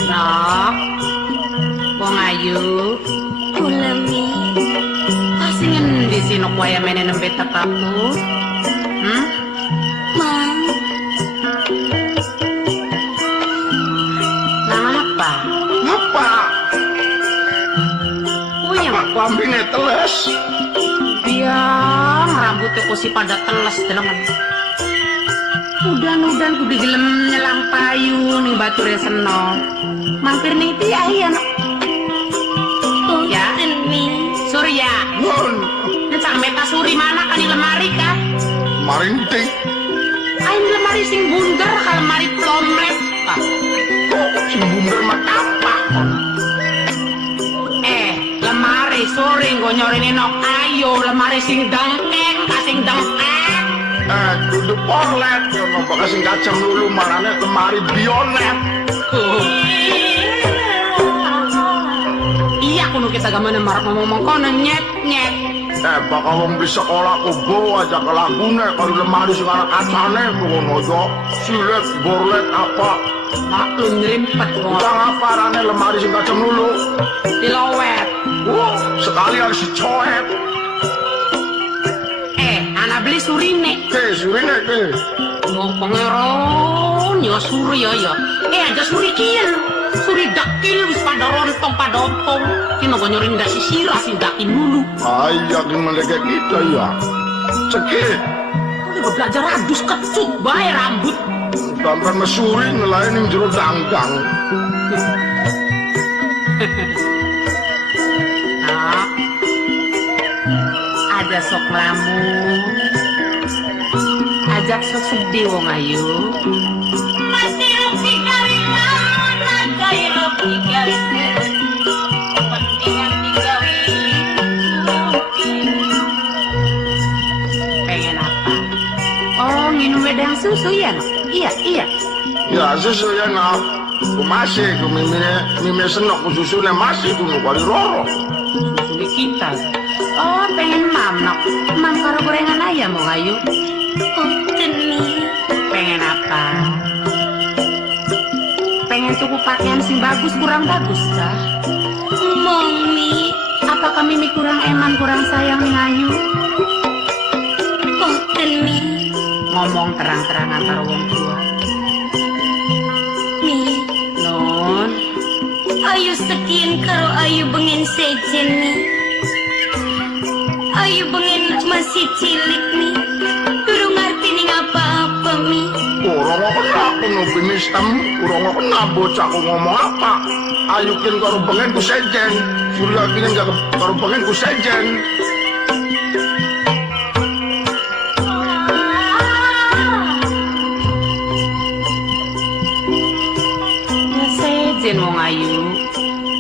Nok, Wong Ayu. Ulami. Pasti ngendi sih nok waya mene nembe tekaku. Mang. Apa? Apa? Uyang. Lambingnya teles. Biang rambutnya ku si pada teles daleman. Udan-udan ku digelem nyelang payu nih bature seno. Mampir nih ti ayan. Ya, Surya. Nun. Encang meta suri mana kan di lemari kah? Marintik. Ain lemari sing bunder ka lemari plomlet kah? Kok si bundar mah apa? Lemari sore nggo nyorene nok ayo lemari sing dangkeng kasing dangkeng. Kudu porlet, yono bakal sing kacang dulu marane lemari bionet. Iya kuno kita gamane marak ngomong kono nyet nyet. bakal wong di sekolah kubo aja ke lagune kalau lemari sekarang kacane ngono yo. Silet, borlet apa? Maklum nyerimpet kok. Udah ngaparane lemari sing kacem lulu. Dilowet. Wah, sekalian si coet. Anak beli surine. Surine ke. Pengeron ya suri ya. Aja suri kiel. Suri dakil wis pada rontong pada ompong. Kino go nyuring dasi sirah sing dakin dulu. Yakin mereka kita ya. Cekit. Udah belajar adus kecut bae rambut. Tanpa mesuri nelayan yang jero dangdang. Nah, ada sok lamun. Ajak sok sedih wong ayu. Masih rupi kali lamun, kaya rupi kali pentingan digawe Pengen apa? Oh, minum wedang susu ya? Iya. Ya susu ya nak. Ku masih ku mimi senok ku susune masih ku kali roro. Susu kita. Oh, pengen mamnok. Mam karo gorengan ayam wong ayu. Punten Mi. Pengen apa? Pengen tuku pakaian sing bagus kurang bagus kah? Mong Mi. Apakah Mimi kurang eman kurang sayang ning Ayu? Punten Mi. Ngomong terang-terangan karo wong tua. Mi. Non, Ayu sekian karo Ayu bengen sejen Mi. Ayu bengen masih cilik Mi. Durung ngerti ning apa-apa Mi. Orang kena aku ngobini stem. Orang kena bocah aku ngomong apa. Ayu kin karo bengen ku sejen. Surya kin karo bengen ku sejen. ya sejen wong Ayu.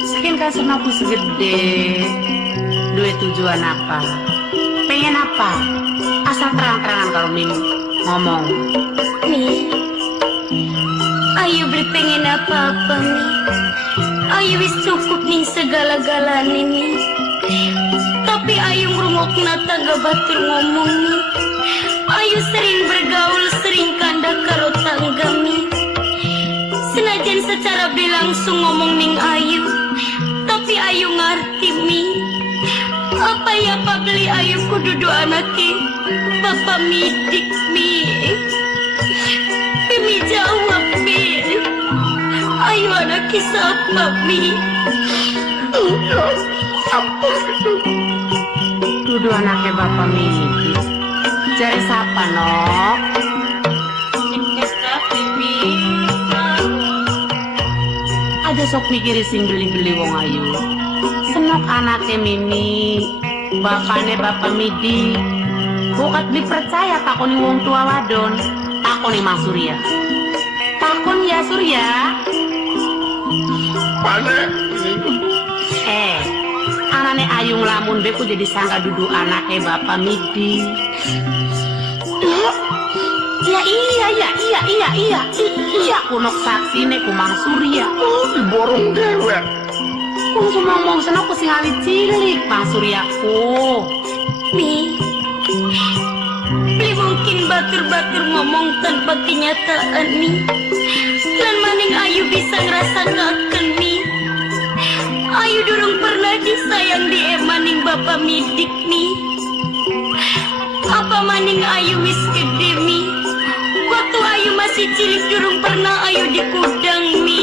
Sekian kasih aku segede. Duit tujuan apa? Pengen apa? Asal terang-terangan karo Mimi. Ngomong. Mi. Ayu beri pengen apa-apa Mi. Ayu wis cukup ning segala-galane Mi. Tapi Ayu ngrungokna tangga batur ngomong Mi. Ayu sering bergaul, sering kandak karo tangga Mi. Senajan secara langsung ngomong ning Ayu, tapi Ayu ngerti Mi. Apa ya Pak beli Ayu kudu anake Bapak Midik Mi. Mi jawab Mi. Ayu anak siapa Mi? Ya, ampun gitu. Dudu anaknya Bapak Midi. Cari siapa nok? Ada sok mikiri sing beli-beli wong Ayu. Senok anaknya Mimi. Bapaknya Bapak Midi. Bukat dipercaya takoni wong tua wadon. Takoni Mang Surya. Takon ya Surya. Pane. Anane Ayu ngelamun beku jadi sangka dudu anaknya Bapak Midi. Iya kunok saksine ku Mang Surya. Diborong dewek. Ku ngomong senok ku sing alit cilik Mang Suryaku. Mi. Beli mungkin batur-batur ngomong tanpa kenyataan Mi. Lan maning Ayu bisa ngerasakan Mi. Ayu durung pernah disayang di emaning Bapak Midik Mi. Apa maning Ayu wis gede Mi. Waktu Ayu masih cilik durung pernah Ayu dikudang Mi.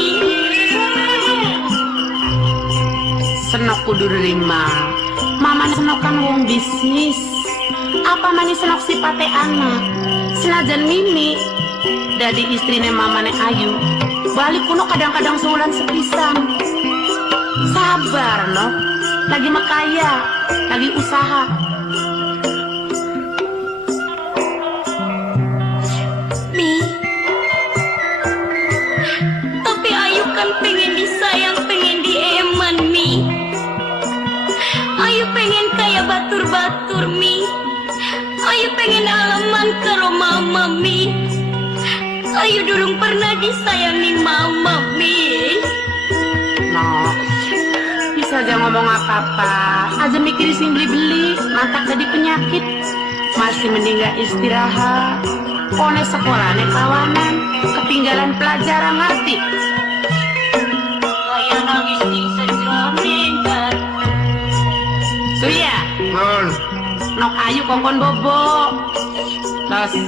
Senok kudu nerima. Mama senok kan wong bisnis. Apa mani senok sipate anak. Senajan Mimi dadi istrine mamane Ayu. Balik kuno kadang-kadang sebulan sepisan. Sabar no. Lagi makaya, lagi usaha. Mi. Tapi Ayu kan pengen disayang, pengen dieman Mi. Ayu pengen kayak batur-batur Mi. Ayu pengen alaman karo mama Mi. Ayu durung pernah disayang ning mama Mi. No, bisa saja ngomong apa-apa, aja mikir sing beli-beli, mantak jadi penyakit. Masih mending gak istirahat. Kone sekolahnya kawanan, ketinggalan pelajaran ngerti. Saya nangis di sejeroning Surya, nok ayu kongkon bobo. Terus,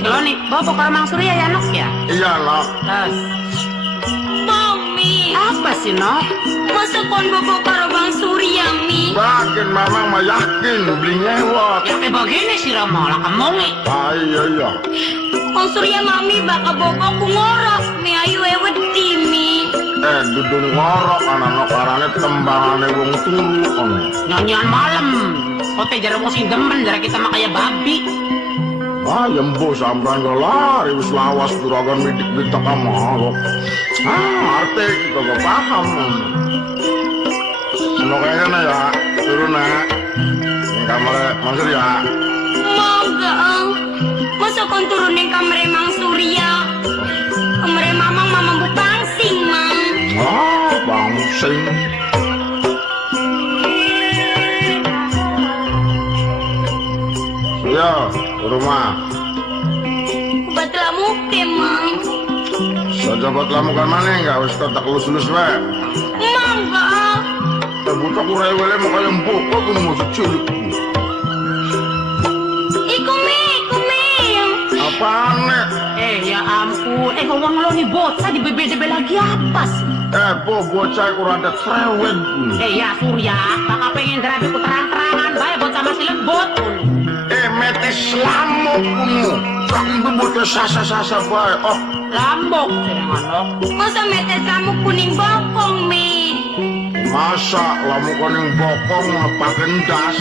kalau nih, bobo kalau Mang Surya ya nok ya? Iya nok. Terus, Mami, apa sih nok? masa kon bobo karo Bang Surya, Mi? Bakin mamang mah yakin beli ngewot. Ya kayak begini sih Rama, lah kamu Iya. Bang Surya Mami bakal bobo ku ngorok, Mi ayu ewedi, Mi. Dudung ngorok anak karane tembangane wong turu on. Nyanyian malam. Kote jarang musim demen, jarang kita makanya babi. Yembo sampean gelari wis lawas juragan midik-midik amalok. Arti kita gak paham. Senoknya ya, turun nak. Ini kamarnya Mang Surya. Moga, masa kon turunin kamar Mang Surya? Kamar mamang bu pangsing, Mang. Bangsing. Ya, rumah. Batlah muke, Mang. Sajabat lamu kan mana enggak wis tak lulus-lulus wae. Mangga. Terbuka ku rewele mau kaya mboko ku mau cilik. Iku mi. Apaan nek? Ya ampun, ngomong lo nih bocah di bebe-bebe lagi apa sih? Bocah kurang ada cerewet. Ya Surya, bakal pengen terapi ku terang-terangan, bae bocah masih lembut. Metes lamuk kumu. Saking bocah sasa-sasa bae. Oh, lambok serangan lo. Masa metes kamu kuning bokong, Mi? masa lamu kuning bokong pakai das.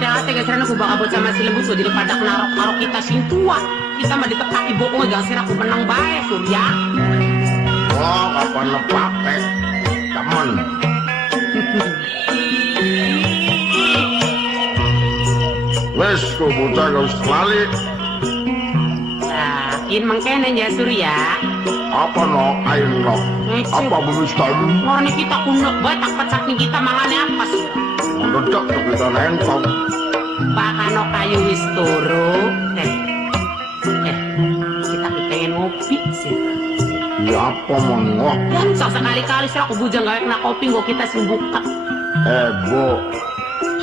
Jangan tegesan aku bakal bocah masih lembut so daripada narok-narok kita sing tua. Kita mah ditekaki bokong gak sih aku menang bae Surya. Oh, kapan lepake? Temen. Wes, kau bocah gak usah balik. Yakin mengkene ya Surya. Apa no? Ayo no. Apa bonus tahun? Ngorni kita kuno, bae tak pecak nih kita mangane apa sih? Mendadak kita nentong. Baka no kayu wis turu. Kita pengen ngopi sih. Ya apa mau? Dan sekali-kali sih aku bujang gak kena kopi gua kita sing buka. Bu,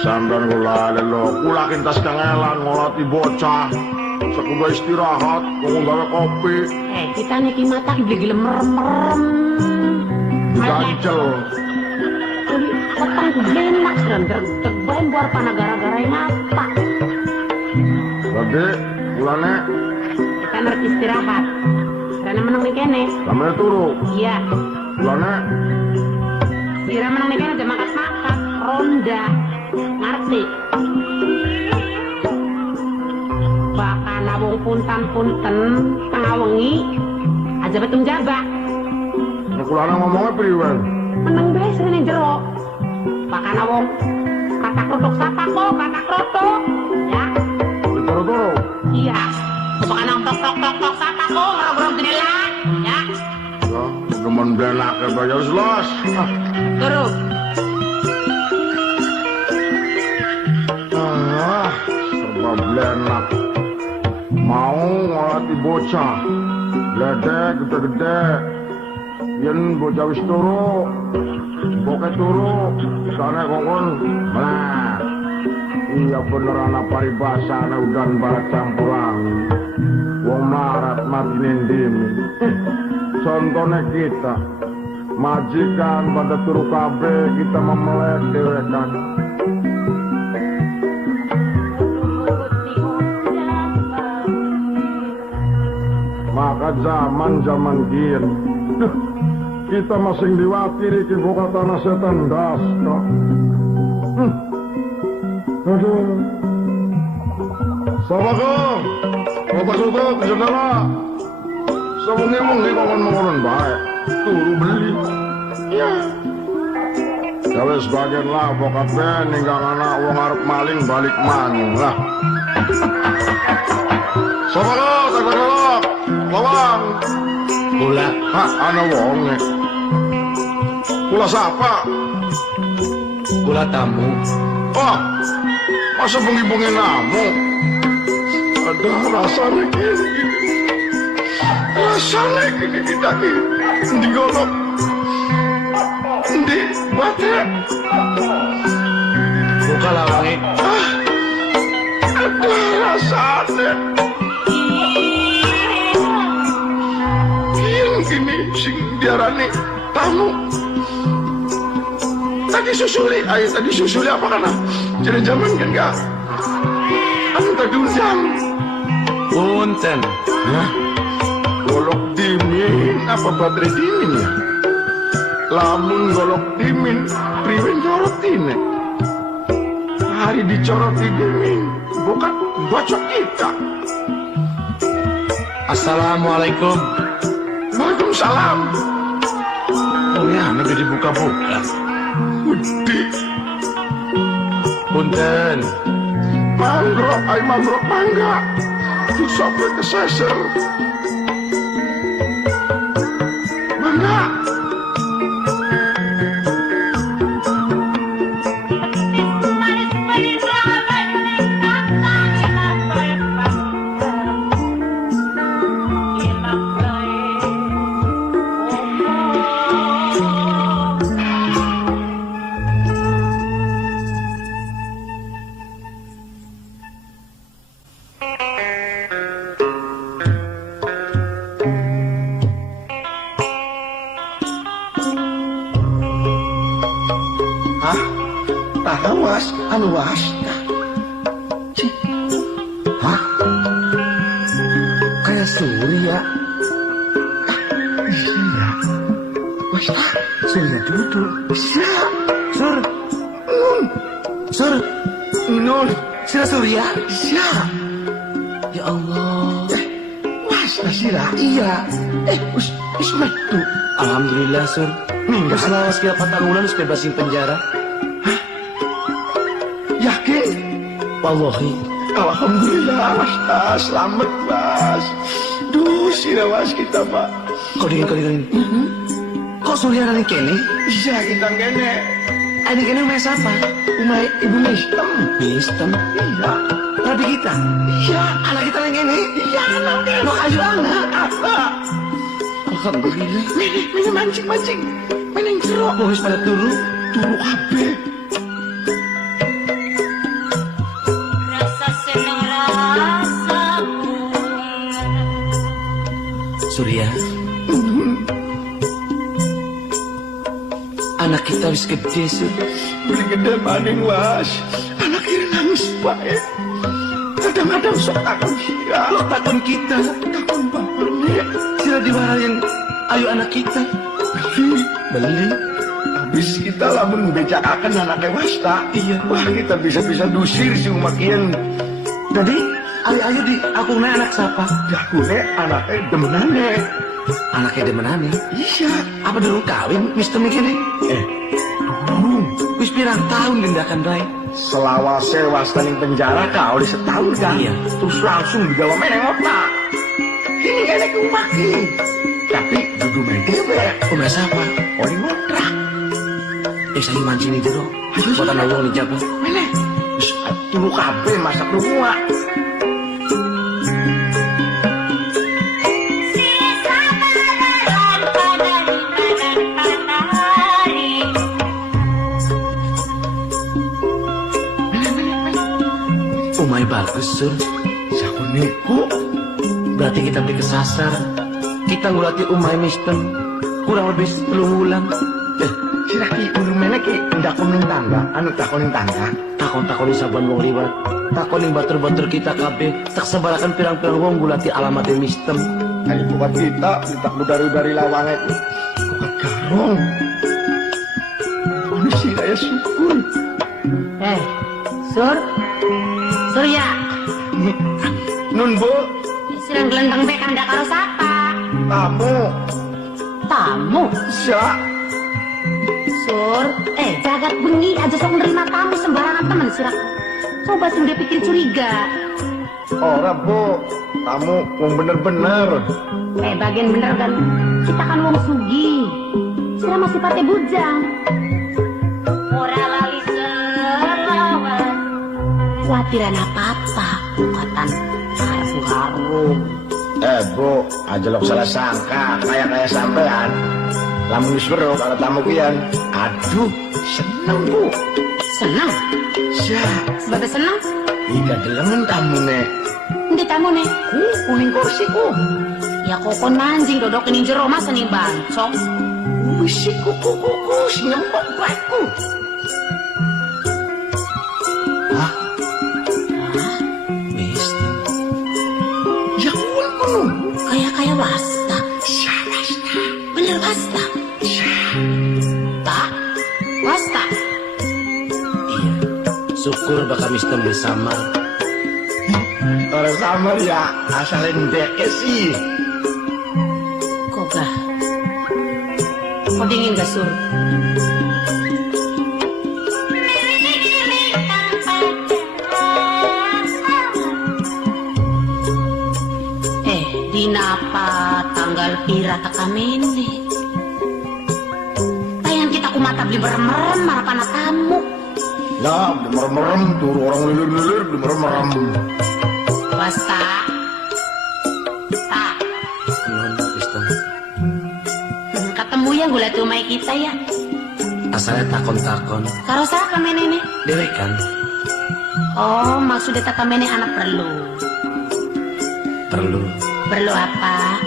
sampean kula lelo, kula kintas kangelan ngolati bocah. Sekuba istirahat, kok gawe kopi. Kita niki mata gile-gile merem-merem. Gancel. Petang benak serem-serem bae buar pana gara-gara yang apa. Jadi, kulane Kita harus istirahat. Karena menang nih kene. sampe turu. Iya. Kulane Kira menang nih kene aja makan-makan. Ronda. Ngerti? Bahkan wong punten-punten tengah wengi aja betung jabak. kulane ngomongnya priwen. Menang bae srene jero. Bahkan wong kata krotok sapa kok, kata krotok. Ya. Turu-turu. Iya. Bahkan nang tok sapa kok, ngerong-ngerong jendela. Ya. Ya, gemen benake bae wis los. Turu. Serba blenak. Mau ngolati bocah. Ledek gede-gede. Yen bocah wis turu. Boke turu. Sana kongkon. Nah. Iya beneran apa paribasa ana udan barat campuran. Wong marat mati nindim. Contohnya kita. Majikan pada turu kabeh kita memelek dewekan. Maka zaman kian kita masing diwakili ke buka tanah setan das kok. Aduh. Sabago, bapak soto ke jendela. Semungi-mungi kongon mengonon baik. Turu beli. Iya. Gawe sebagian lah bokap ben ninggang anak wong arep maling balik maning lah. Sabago, tak lawang. Kula Hah, ana wonge. Kula siapa? Kula tamu. Oh, masa bengi-bengi namu? Ada rasanya gini. Rasanya gini kita gini. Digolok. Di batek. Buka lawangi. Ada rasanya. Gini sing diarani tamu. Tadi susuli, ayo tadi susuli apa kana? Jadi zaman kan enggak? Anu tadi undang. Punten. Hah? Golok dimin apa baterai dimin ya? Lamun golok dimin, priwen corotine. Hari dicoroti dimin, bukan bocok kita. Assalamualaikum. Waalaikumsalam. Oh ya, nanti dibuka-buka. Gede. Punten. Mangrove, ay mangrove mangga. Terus sampai keseser. Mangga. Was, anu was. Hah? Kayak Surya. Iya. Was tak? Surya duduk. Bisa. Sur. Sur. Nun. Sira Surya. Bisa. Ya Allah. Was Sira. Iya. Us metu. Alhamdulillah, Sur. Terus selawas kira 4 bulan harus bebasin penjara. Yakin? Wallahi. Alhamdulillah, Mas. Selamat, Mas. Duh, si rawas kita, Pak. Kau dingin. Kok Surya dari kene? Iya, kita kene. Ini kene umay siapa? Umay Ibu Mistem. Mistem? Iya. Rabi kita? Iya. Anak kita yang kene? Iya, anak kene. Mau kayu anak? Apa? Alhamdulillah. Ini mancing. Main jeruk. Bohis pada turu. Turu kabeh. Surya, anak kita wis gede sih. Beli gede maning, Was. Anak kiri nangis, Pak. Kadang-kadang sok takon sira. Lo takon kita, Takon bapaknya. sira dimarahin. Ayo anak kita beli. Habis kita lamun becakaken anaknya Wasta. Iya. Wah, kita bisa-bisa dusir si umakian. Jadi ayo di aku anak siapa? Dakune anaknya demenane. Anaknya demenane. Iya. Apa dulu kawin Mister Mikini? Durung. Wis pirang tahun gendakan Rai. Selawase Wasta ning penjara kau di setahun kan. Iya. Terus langsung digawa meneng otak. Ini kayaknya ke umaki. Tapi dudu main dewek. Umay siapa? Oli ngontrak. Saya mancing itu dong. Buat anak wong dijaga. Meneh. Terus tulu kabeh masak rumah. Umay bagus, Sur. Siapa niku? Berarti kita beli kesasar. Kita ngulati Umay Mister. Kurang lebih 10 bulan. Siraki ulu meneh ki ndakoning tangga, anu takoning tangga. Takon-takoni saban wong liwat. Takoning batur-batur kita kabeh. Tak sebarakan pirang-pirang wong ngulati alamatnya Mister. Ari buat kita dari lawangan itu. Bukan garong. Manusia ya syukur. Surya, Nun Bu, sedang gelendang bekang dak karo sapa? tamu. Tamu. Sya, Sur, jagat bengi aja sok nerima tamu sembarangan temen sirak. Coba sing dia pikir curiga. ora Bu, tamu wong bener-bener. Bagian bener kan, kita kan wong sugi. Sira masih pate bujang. Ora lali selawat. Khawatiran apa-apa, katan harum-harum. Bu, aja lo salah sangka, kayak sampean. Lamun wis weruh karo tamu kian. Aduh, seneng Bu. Senang? Ya, Sebabnya senang? ika delengen tamune. Endi tamune? Kuning kursiku. Ya kokon manjing dodok ini jero masa nih bancong. Wis kuku si nyempok baku. Hah? Wis, Ya kuno. Kayak wasta. Ya wasta. Bener wasta. Tak? Wasta. iya. Syukur bakal mistem bersama. Orang samar ya, asal ndek sih. Kogah. Kau dingin gak sur? Dinapa tanggal pira takamene? Tayan kita kumata beli merem marapana tamu. Nah, merem turu orang lilir merem. Wasta. Tak. Non, mistem. Ketemu yang gula tumai kita ya. Asalnya takon-takon. Karo siapa menene? Dewe kan? Oh, maksudnya takamene anak Perlu. Perlu apa?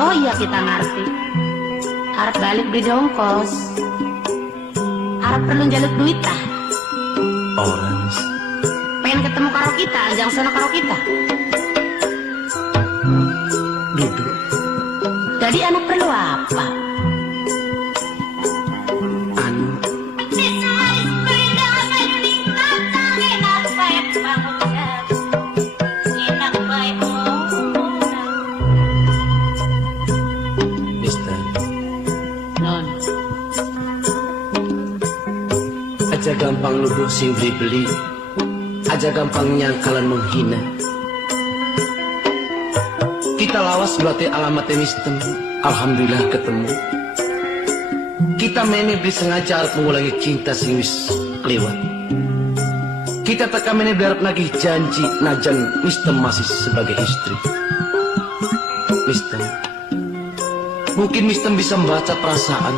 Oh iya kita ngerti. Arab balik beli dongkos. Arab perlu jaluk duit tah. Orang. Pengen ketemu karo kita, jangan sono karo kita. Duduk. Jadi anak perlu apa? Anu. Mister. Non. Aja gampang nuduh sing beli-beli. Aja gampang nyangkalan menghina. Kita lawas berarti alamatnya mistem. Alhamdulillah ketemu. Kita mene beli sengaja harap mengulangi cinta sing wis lewat. Kita teka mene berharap nagih janji najan mistem masih sebagai istri. Mistem, mungkin mistem bisa membaca perasaan.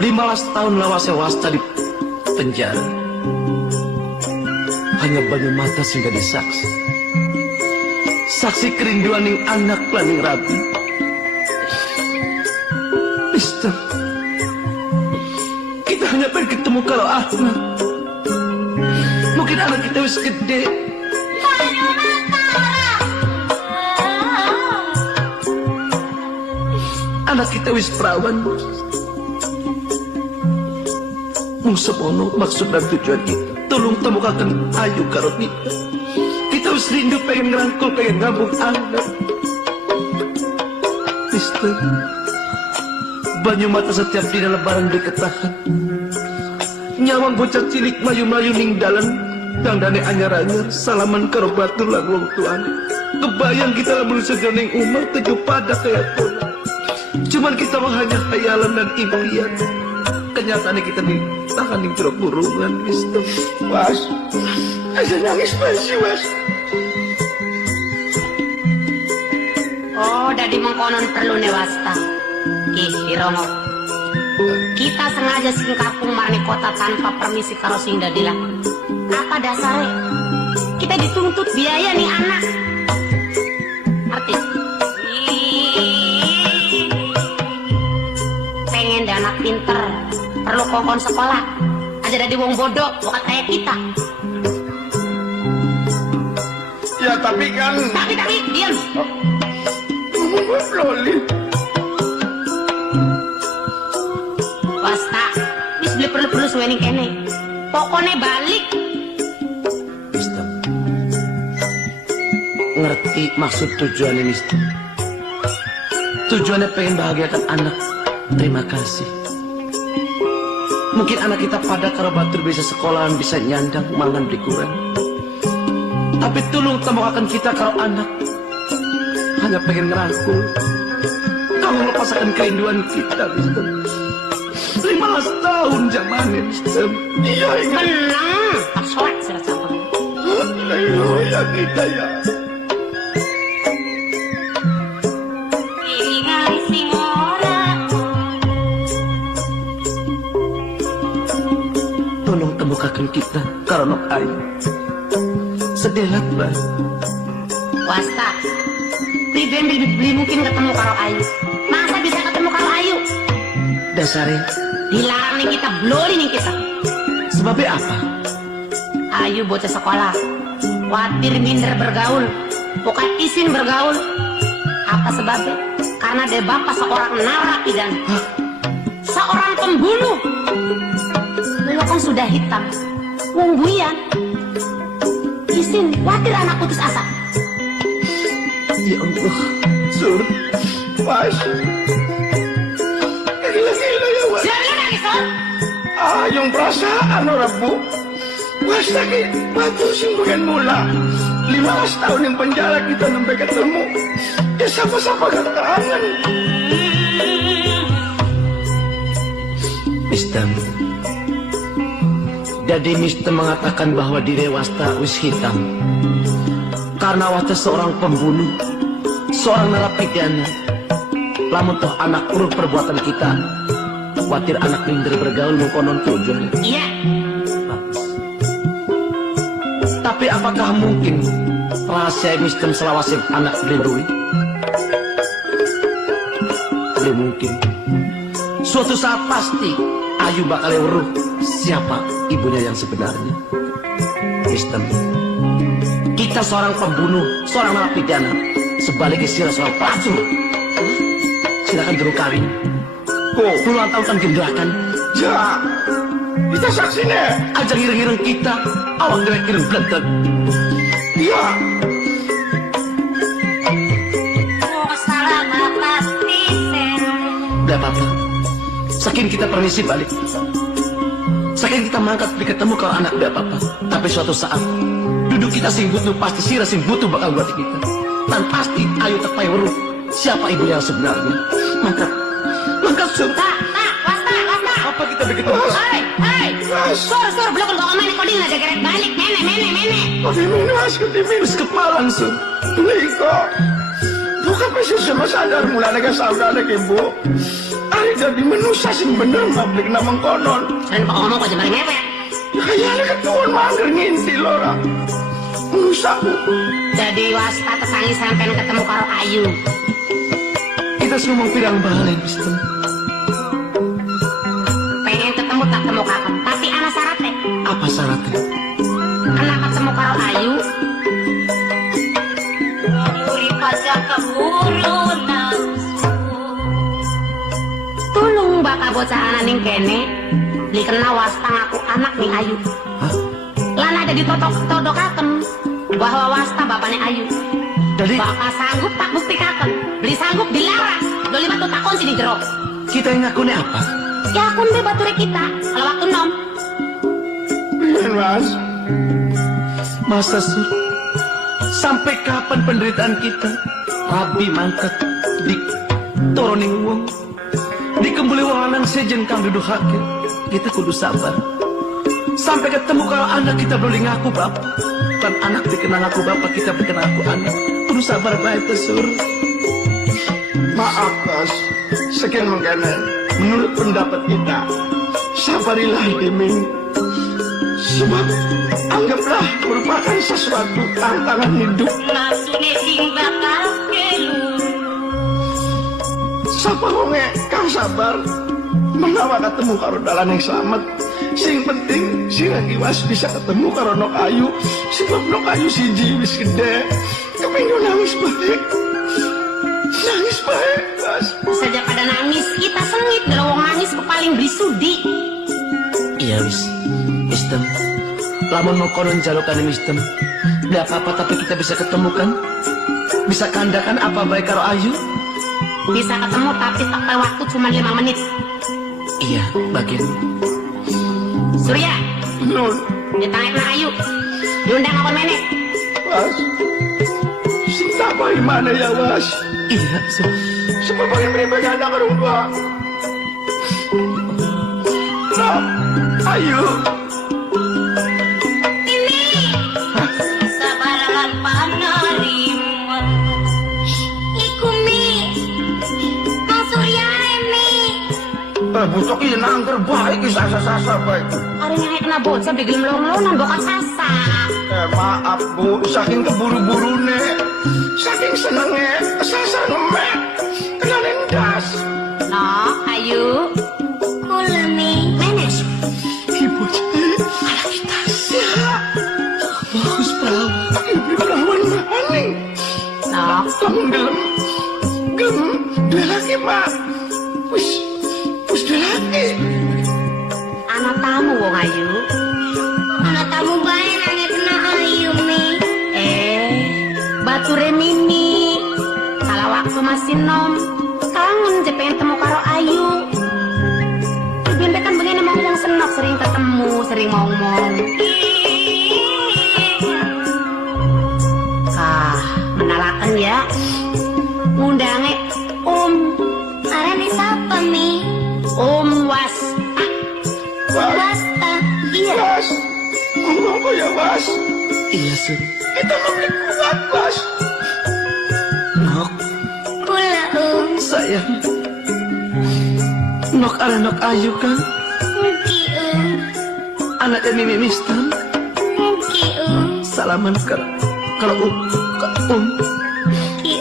15 tahun lawasnya wasta di penjara. Hanya banyak mata sehingga disaksi. Saksi kerinduan yang anak planning rabi. Mister, kita hanya pengen ketemu kalau anak. Mungkin anak kita wis gede. Anak kita wis perawan. Semono maksud dan tujuan kita. Tolong temukakan ayu karo kita. Kita wis rindu pengen ngerangkul, pengen ngambung anak. Mister, banyu mata setiap dina lebaran diketahan. Nyawang bocah cilik mayu-mayu ning dalan. Dangdane anyar-anyar salaman karo batur lan wong tuane. Kebayang kita lamun sejoning umur tujuh pada kayak tona. Cuman kita mah hanya khayalan dan impian. Kenyataannya kita ditahan di jero kurungan, Mister. Was, aja nangis masih was. Oh, dadi mengkonon perlu newasta. Irongo. Kita sengaja sing kapung marni kota tanpa permisi karo sing dadila. Apa dasarnya? Kita dituntut biaya nih anak. Arti? Pengen deh anak pinter, perlu kokon sekolah. Aja dadi wong bodoh, bukan kayak kita. Ya tapi kan. Tapi diam. Ngomong gue loli. Wasta, bis beli perlu suwening kene. Pokoknya balik. Mister, ngerti maksud tujuannya, Mister. Tujuannya pengen bahagiakan anak. Terima kasih. Mungkin anak kita pada karo batur bisa sekolahan, bisa nyandang mangan beli kurang. Tapi tulung temu akan kita karo anak. Hanya pengen ngerangkul. Tolong lepaskan kerinduan kita, Mister. 15 tahun zamannya, Mister. Iya ingat. Menang, tak soek sih rasa apa. Ayo ya kita ya. Piringan sing ora Tolong temukan kita karena ayu. Sedelat, Mbak. Wasta, beli mungkin ketemu karo Ayu. Masa bisa ketemu karo Ayu? Dasarnya, Dilarang nih kita, bloli nih kita. sebabnya apa? Ayu bocah sekolah, khawatir minder bergaul, bukan izin bergaul. Apa sebabnya? Karena dia bapak seorang narapidana, seorang pembunuh. Lu kan sudah hitam, wong buyan. Izin, khawatir anak putus asa. Ya Allah, Sur, Mas. Gila-gila ya, Mas. Jangan nangis, Son. Yung perasaan orang bu. Was lagi batu simbukan mula. 15 tahun yang penjara kita sampai ketemu. Ya siapa-siapa keterangan. Mister. Jadi Mister mengatakan bahwa diri Wasta wis hitam. Karena Wasta seorang pembunuh, seorang narapidana. Lamun toh anak urut perbuatan kita. Khawatir anak minder bergaul mengkonon tujuan. Iya. Tapi apakah mungkin rahasia Mister selawasi anak dilindungi? Belum mungkin. Suatu saat pasti Ayu bakal weruh siapa ibunya yang sebenarnya. Mister, kita seorang pembunuh, seorang narapidana. Sebaliknya Sira seorang pelacur. Silakan dulu kawin. Kok? Puluhan tahun kan gendakan. Ya. Kita saksinya. Aja ngiring-ngiring kita. Awak ngiring-ngiring belentek. Iya. Oh, salah pasti sen. Udah apa-apa. Saking kita permisi balik. Saking kita mangkat beli ketemu kalau anak udah apa-apa. Tapi suatu saat duduk kita sing butuh pasti Sira sing butuh bakal buat kita. Dan pasti Ayu tepai weruh siapa ibu yang sebenarnya. Mangkat sur. Wasta. Apa kita begitu? Hai. Sur, belum kalau ngomongin kau dia ngajak gerek balik. Nenek. Kau diminus, Terus kepalan sur. Liko. Bukan pasti semua sadar mulai dengan saudara ibu. Ari jadi menusa sing bener mablik namang konon. Dan pak ngomong kau jangan mepet. Ya kayaknya ketuan mangger nginti lora. Menusa bu. Jadi Wasta tetangi sampai ketemu karo Ayu. Kita semua mau pirang balik, Mister. Pengen ketemu tak temu kapan. Tapi anak syaratnya. Apa syaratnya? Kena ketemu karo Ayu. Muri paca keburu nafsu. Tulung bakal bocah anak ning kene. Beli kena Wasta ngaku anak nih Ayu. Hah? Lan ada ditodokaken bahwa Wasta bapaknya Ayu. Jadi Bapak sanggup tak buktikan. Beli sanggup dilarang. Doli batu takon sini jero. kita yang ngakunya apa? Ya akun be bature kita. Kalau waktu nom. Iya mas. Masa sur? Sampai kapan penderitaan kita? Rabi mangkat di toroning uang, dikembali wong lanang sejen kang duduk hakil. Kita kudu sabar. Sampai ketemu kalau anak kita boleh ngaku bapak. Kan anak dikenal aku bapak, kita dikenal aku anak. Kudu sabar baik sur. Maaf mas. Sekian mengkene. Menurut pendapat kita. Sabarilah Deming. Sebab anggaplah merupakan sesuatu tantangan hidup. Nasune sing bakal kelu. Sapa wonge kang sabar menawa ketemu karo dalan yang selamat. Sing penting si Ragiwas bisa ketemu karo Nok Ayu. Sebab Nok Ayu siji wis gede. Kepingin nangis baik. Nangis baik mas. Saja pada nangis, kita sengit. Kalau wong nangis kepaling beli sudi. Iya wis, Mister. Lamun mau konon jalukan Mister. Tidak apa-apa tapi kita bisa ketemu kan? Bisa kandakan apa baik karo Ayu? Bisa ketemu tapi tak waktu cuma 5 menit. Iya, bagian. Surya, Nun, ditangkap Ayu. Diundang apa menek? mas. Sinta bagaimana ya mas? Iya, Sur. sebagai pribadi ke rumah. Nah, ayo. Sabaran panarima iku mi Mang Surya mi Bocok ini nangker baik, sasa-sasa baik. Hari ini kena bocah bikin melong-melongan bokat sasa. Maaf Bu, saking keburu-buru nek, saking senengnya, sasa ngemek, kena lindas. No, ayo. kula mi Manage. Ibu jadi anak kita siap. Bagus perawan, ibu perawan maning. No. Kamu gelem, dua lagi mak. Wis dua lagi. Anak tamu wong ayu. anak tamu bae nangge kena ayu mi Bature Mimi. Kalau waktu masih nom, kangen je pengen temu karo Ayu. Biar kan begini mau yang senok, sering ketemu, sering ngomong. Menalakan ya. Ngundangnya arane sapa mi Was. wasta Iya. Bas, ngomong apa ya Bas? Iya Sun. Kita membeli kuat Bas. Nok, kula sayang. Nok ada Nok Ayu kan? mugi Anaknya Mimi Mistan. mugi Salaman kalau mugi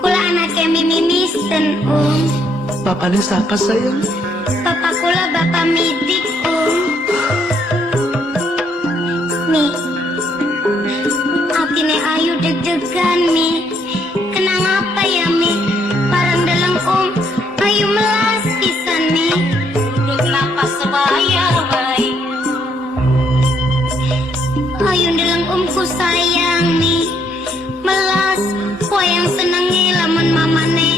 kula anake Mimi Misten Bapaknya siapa sayang? papa kula bapak midik mi atine ayu deg-degan mi kenang apa ya mi parang dalam ayu melas pisan mi Kenapa sebaya baik? ayu dalam ku sayang mi melas wayang senengi lamun mamane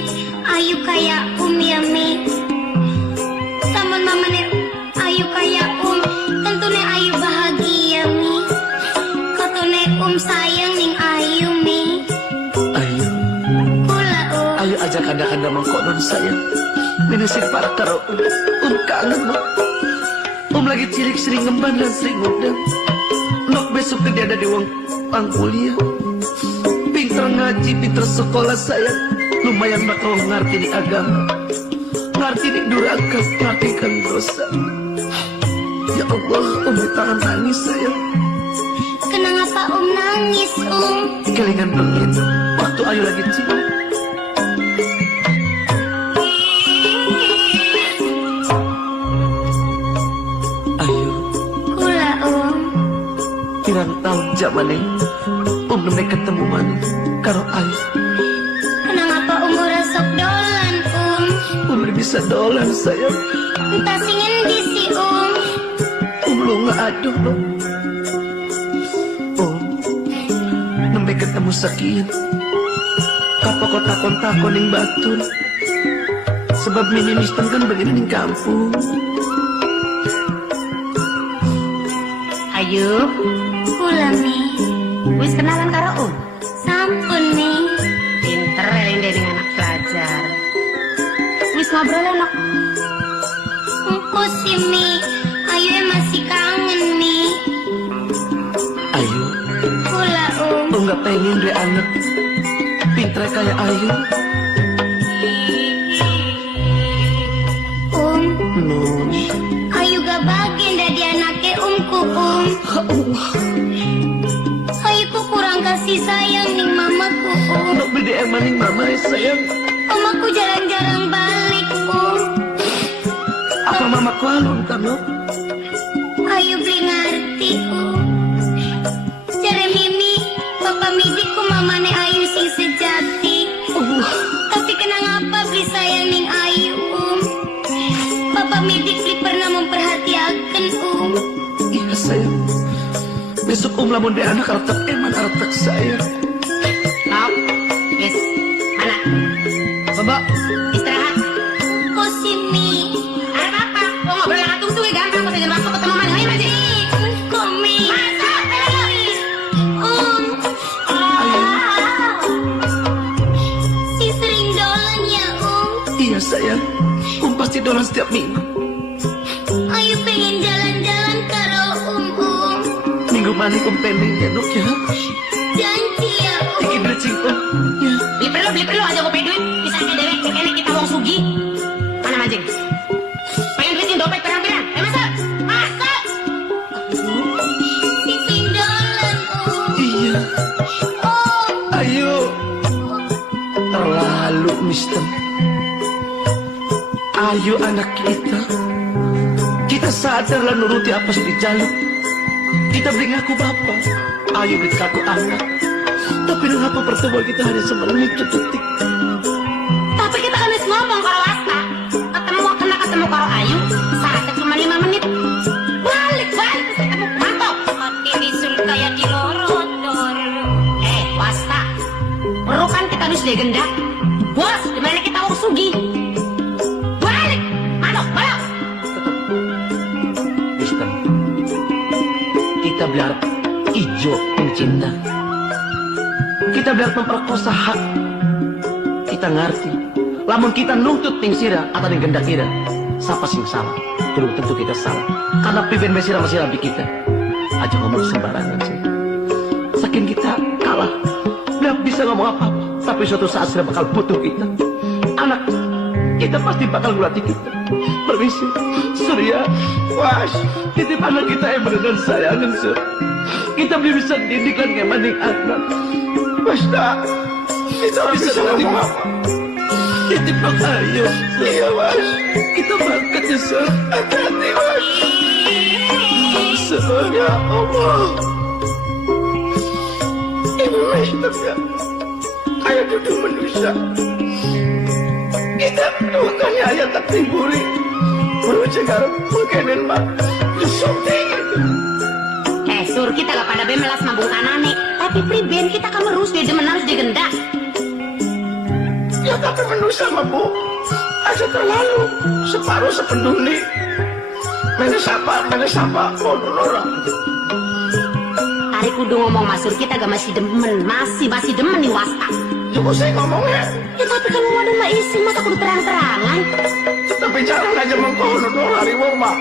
ayu kaya ya mi lamun mamane ayu kaya tentune ayu bahagia mi katune sayang ning ayu mi Ayu, kula ayo ajak anda-anda mengkodon sayang. Minasik para karo kangen no. Lagi cilik sering ngemban dan sering ngundang. Nok besok dia ada di uang kuliah. Pinter ngaji, pinter sekolah sayang. Lumayan bakal ngerti di agama, ngerti di duraka, ngerti kan dosa. Ya Allah, tangan nangis sayang. kenang apa nangis Kelingan pengin waktu ayu lagi cilik. Ayu, kula pirang tahun zaman ini nembe ketemu mana karo ayu. kenang apa resok dolan Bisa dolan sayang. entah sing endi si Lu nggak aduh lo. Nembe ketemu sekian. Apa kota kontak ning Batur. Sebab Mimi Mistan kan begini ning kampung. Ayu, kula mi wis kenalan karo sampun mi Pinter yang dengan anak pelajar. Wis ngobrol enak. engko si mi ayu masih kangen mi Ayu, kula lu nggak pengen dia anak pinter kayak Ayu? No. ayu gak bagian dari anaknya ku ayu ku kurang kasih sayang ning mamaku Nuk beda emaning mama ya sayang. mamaku jarang-jarang balik Apa mama kualun kamu? ayu beli ngerti Jare Mimi papa midikku mamane ayu sing sejati tapi kenang apa beli sayang ning ayu papa midik beli pernah memperhatiakan Iya sayang. Besok lamun dia anak harap eman harap tak sayang. Nok, wis mana? Mbak, Istirahat. kok si Mi Ada apa? Lo ngobrol yang atung tuh gampang. Kau saja waktu ketemu mana? Ayo Maji. kok Mi si sering dolan kotoran setiap minggu. Ayu pengen jalan-jalan karo Minggu mana kompeling ya Nuk ya? janji ya Iki duit sing ya. Beli perlu aja gue duit. Bisa ke dewek, kayaknya kita wong sugi. Mana Manjing? Pengen duitin dompet pirang-pirang. Masuk! Masuk! ketinggalan Iya. Ayo. Terlalu mister. Ayo anak kita. Kita sadarlah nuruti apa sih dijaluk. Kita beri ngaku bapak. Ayo beri ngaku anak. Tapi kenapa pertemuan kita hanya semenit detik? Tapi kita kan harus ngomong kalau Wasta. Ketemu kalau Ayu. Saatnya cuma 5 menit. Balik. Ketemu mantap. mati bisul kayak di lorotor Wasta. Perlu kan kita harus legenda. Bos, dimana kita wong sugi. Balik. Mantap. Mister, kita belajar ijo mencinta. Kita belajar memperkosa hak. Kita ngerti. Lamun kita nuntut ting sira atau ting gendak kira, siapa sing salah? Belum tentu kita salah. Karena pimpin mesira masih lebih kita. Aja ngomong sembarangan sih. Saking kita kalah, belum bisa ngomong apa-apa. Tapi suatu saat sira bakal butuh kita. Anak, kita pasti bakal ngelatih kita. Permisi, Surya, was, titip anak kita yang benar dan sayangan, Sur. Kita belum bisa didik lagi maning anak. Basta, kita bisa ngelatih mama. Titip Bang Ayu. Iya, was. Kita berangkat ya, Sur. Hati-hati, was. Sur, ya Allah. Ibu Mister ya. Ayo duduk manusia. Kita bukannya ayat tak timburi. Menuju garap mungkinin mak. Disunting itu. Sur, kita gak pada bemelas mabung kanane. Tapi priben kita kan merus dia demen harus digendak. Ya tapi manusia mah bu, aja terlalu separuh sependuli. Mana siapa, bodoh orang. Hari kudu ngomong Mas Sur, kita gak masih demen, masih demen nih Wasta. Coba saya ngomongnya. Ya tapi kan waduh mbak isi, masa kudu terang-terangan. Tapi jangan aja mengkono dong hari wong mak.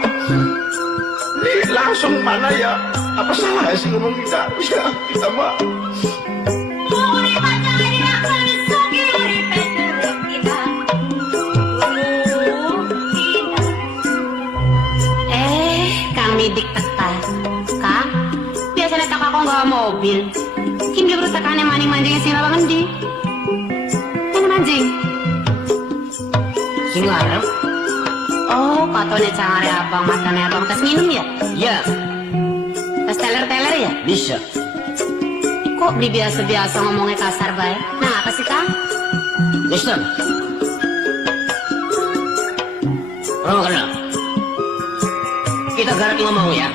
Ini langsung mana ya? Apa salah sih ngomong kita? Bisa kita mak. Kang Midik tekan. Kang, biasanya tak aku nggak mobil. Kim dia bertekannya maning-mancingnya sih apa ngendi? Mana mancing? Sing ngarep. Oh, katanya cangare abang, matanya abang kes minum ya? Ya, Kes teler-teler ya? bisa. Kok beli biasa-biasa ngomongnya kasar baik? Nah, apa sih Kang? Mister, orang kenal. Kita garap ngomong ya.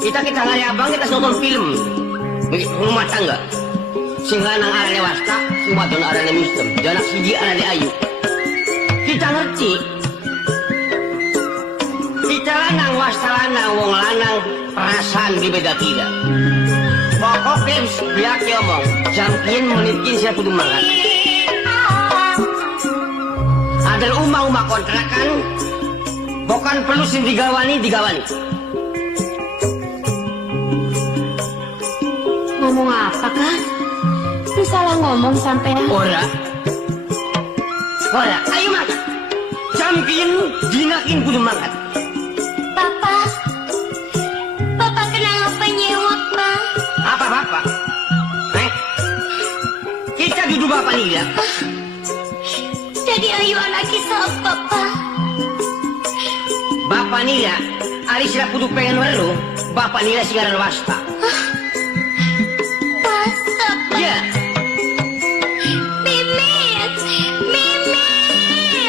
Kita ngari abang, kita nonton film. Rumah tangga. Sing lanang arane Wasta, sing wadon arane Mister. Janak siji arane Ayu. Kita ngerti. Kita lanang Wasta lanang, wong lanang perasaan beda-beda. Pokoknya biak ngomong, jamkin menitkin siapa kudu makan. Ada umah-umah kontrakan, bukan perlu sing digawani. Ngomong apa Kang? Lu salah ngomong sampai Ora, ayo makan. Jamkin, dinakin kudu makan. Papa kenapa nyewak Bang? Apa bapak? Kita duduk bapak nih ya. Jadi Ayu anak kisah Papa. Bapak nih ya, ari sila kudu pengen welu. Bapak nih ya singaran Wasta. Wasta Pak. Ya. Bibit.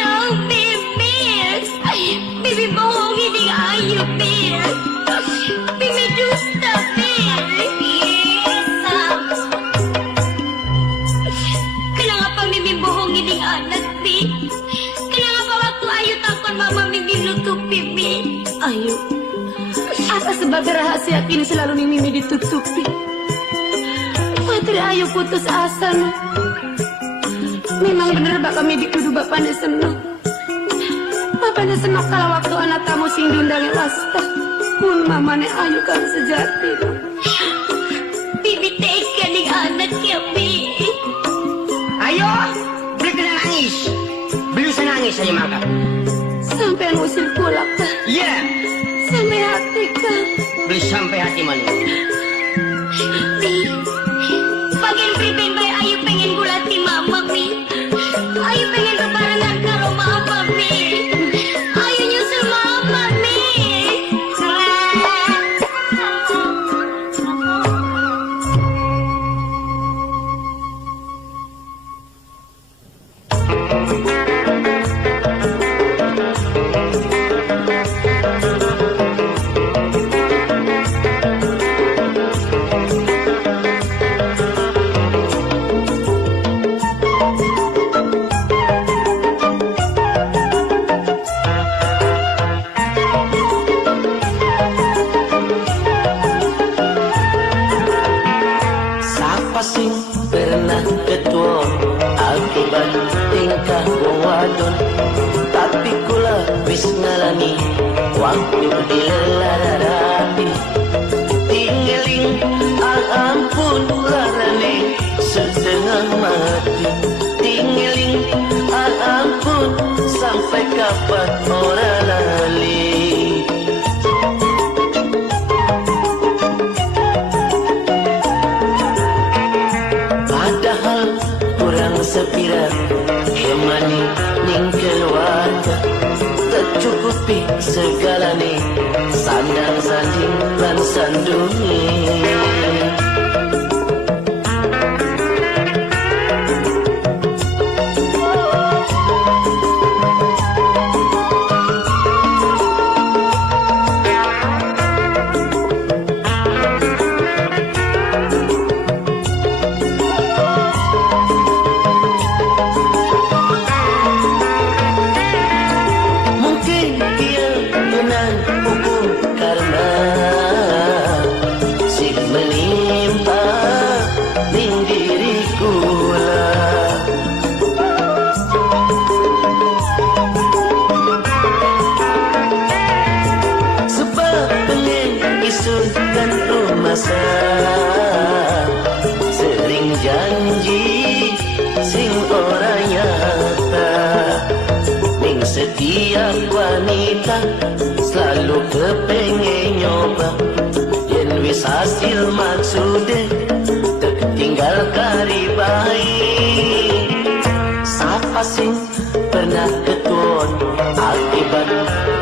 Oh Bibit. Bibit bohongin di Ayu Bibit. Bibit dusta Bibit. Kenapa Bibit bohongin di anak Bibit? Kenapa waktu Ayu takut mama Bibit nutupi Bibit? Ayu, apa sebab rahasia kini selalu nih Mimi ditutupi? Materi Ayu putus asa nah. Memang bener bakal Mimi kudu bapaknya seneng. Papanya senok kalau waktu anak kamu sing diundangi wasta. Mun mamane ayu kan sejati. Bibi tega nih anak ya, Bi. Ayo, beli kena nangis. Beli usah nangis aja mangkat. Sampai usir kulak tah. Iya. Sampai hati kah? Beli sampai hati mana? Bi, bagian pribadi bae ayu pengen gulati mama, Mi. Ayu pengen bebarengan karo mama, Mi. Ayu nyusul mama, Mi. Siapa sing pernah ketua akibat tingkah wong wadon, tapi kula wis ngalami waktu dilelararapi. Tinggaling ampun larane setengah mati. Tinggaling ampun sampai kapan ora lali. Padahal kurang sepira emani ning keluarga, tercukupi segalane sandang sanding lan sandungi. Mungkin dia menang hukum karena si menimpa ning diriku lah. Sebab pengen isun dan rumasa, sering janji sing ora nyata. Ning setiap wanita selalu kepengen nyoba, yen wis hasil maksude tertinggal kari baik. Siapa sing pernah ketuon akibat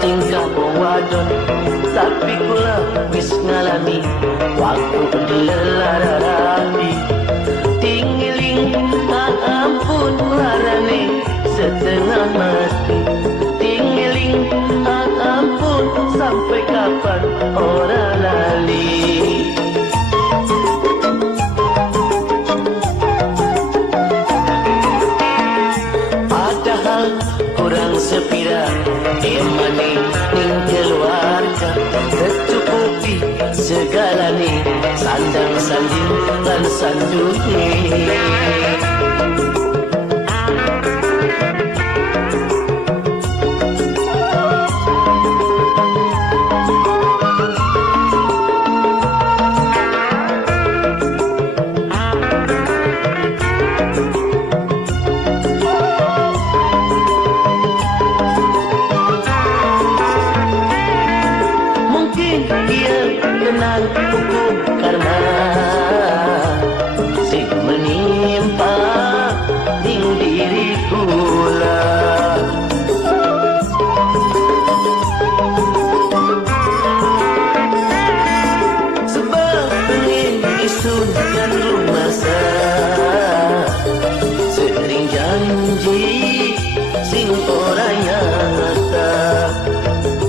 tingkah wong wadon, tapi kula wis ngalami waktu dilelararapi. Tinggiling ampun larane setengah mati. Tinggiling ampun sampai kapan ora lali. Padahal kurang sepira emane ning keluarga, tercukupi segalane sandang sanding lan sandungi. Mungkin dia kenal hukum karma, si menimpa ning diriku lah. Sebab pengen isun dan rumasa, sering janji sing ora nyata.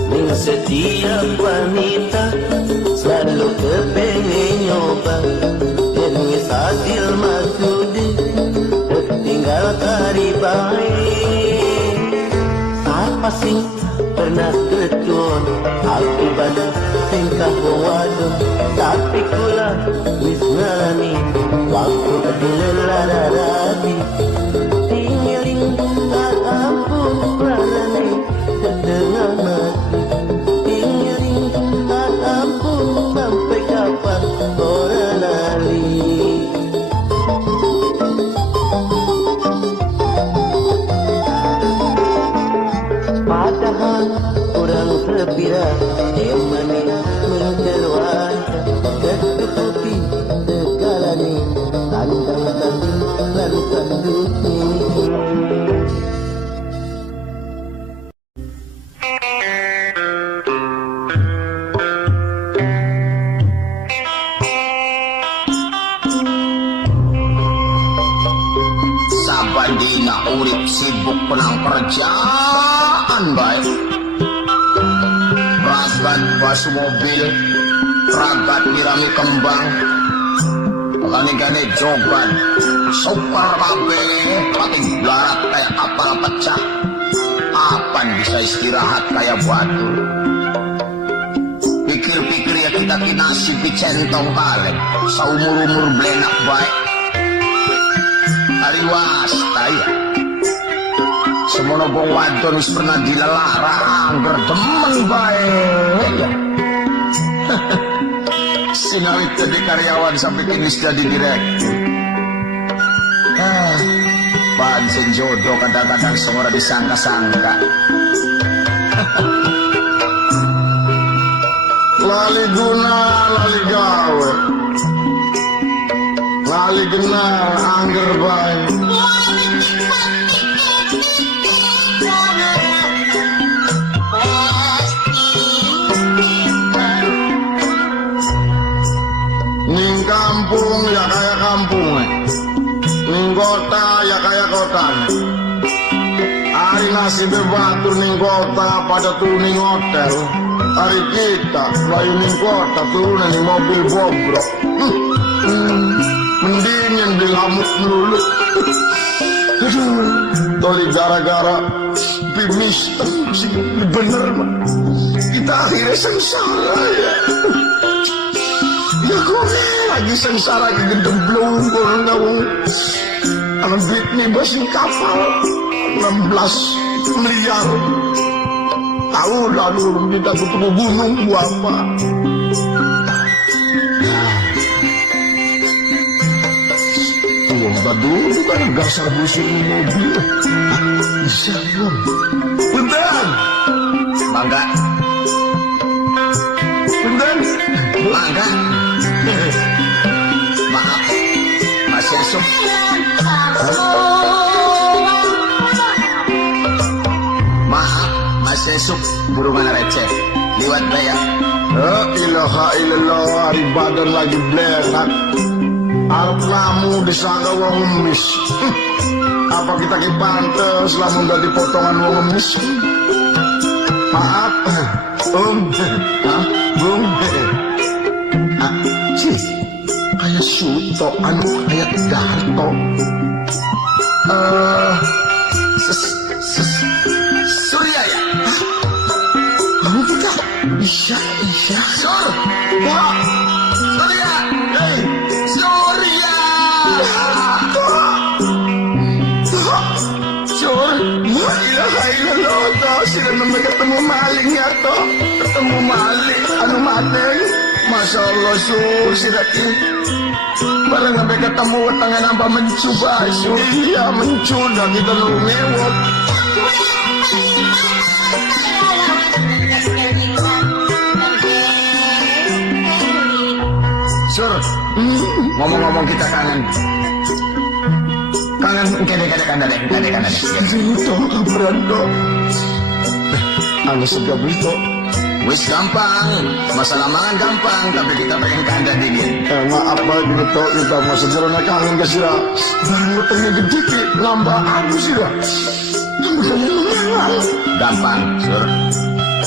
Ning setiap wanita selalu kepengen nyoba, yen wis hasil maksude tertinggal kari baik. Siapa sing pernah ketuon akibat tingkah wong wadon, tapi kula wis ngalami waktu dilelararapi. Tinggaling ampun larane urip sibuk penang kerjaan baik. Ragat basu mobil, ragat nirami kembang, gane-gane jogan, super kabe, pating larat kayak kapal pecah. Kapan bisa istirahat kayak batu? Pikir-pikir ya kita kinasib di centong kalen, saumur-umur belenak baik. Hari wasta ya. Semono bong wadon wis pernah dilelara angger demen baik. Sinawit jadi karyawan sampai kini jadi direktur. Pancen jodoh kadang-kadang semua disangka-sangka. Lali guna, lali gawe. Lali genal, angger bae. Ning kampung ya kayak kampung, ning kota ya kayak kota. Hari nasibnya batur ning kota pada turun ning hotel. Hari kita bayu ning kota turun ning mobil bobrok. Mendingin dilamuk melulu. Aduh, toli gara-gara bimis bener mah. Kita akhirnya sengsara ya. Ya kok lagi sengsara lagi gendemblung ngawung. Anak duit nih basin kapal 16 miliar. Tahu lalu kita ketemu gunung apa? Wah, dulu kan gasar busur mobil. Bisa belum? Punten, Mangga, punten, mangga. Maaf, Mas Yusuf. Maaf, Mas Yusuf, burungan receh. Liwat bayar. La ilaha illallah, hari badan lagi blenak. Arep namu disangka wong ngemis. Apa kita ki pantes lamun dadi potongan wong ngemis? Maaf, Hah? Bung. Cis, kayak Suto, kayak Darto. Surya ya? Kamu kita? Iya. Sur! Wah! Surya! Hei! Surya! Sur, la ilaha illallah, toh. Sila naman ketemu maling ya, toh. Ketemu maling, anu maling. Masya Allah, Sur, sila ki. Barang sampai ketemu tangan apa mencoba, Sur. Iya, mencoba kita ngewot. Sur! Ngomong-ngomong kita kangen. Kangen, kadang-kadang. Itu berando. Anu sudah berito. Wis gampang, masalah mangan gampang, tapi kita pengen kandang dingin. Maaf banget gitu, kita mau sejarahnya kangen ke sira. Baru pengen gede ki, nambah aku sira. Gampang, Sur.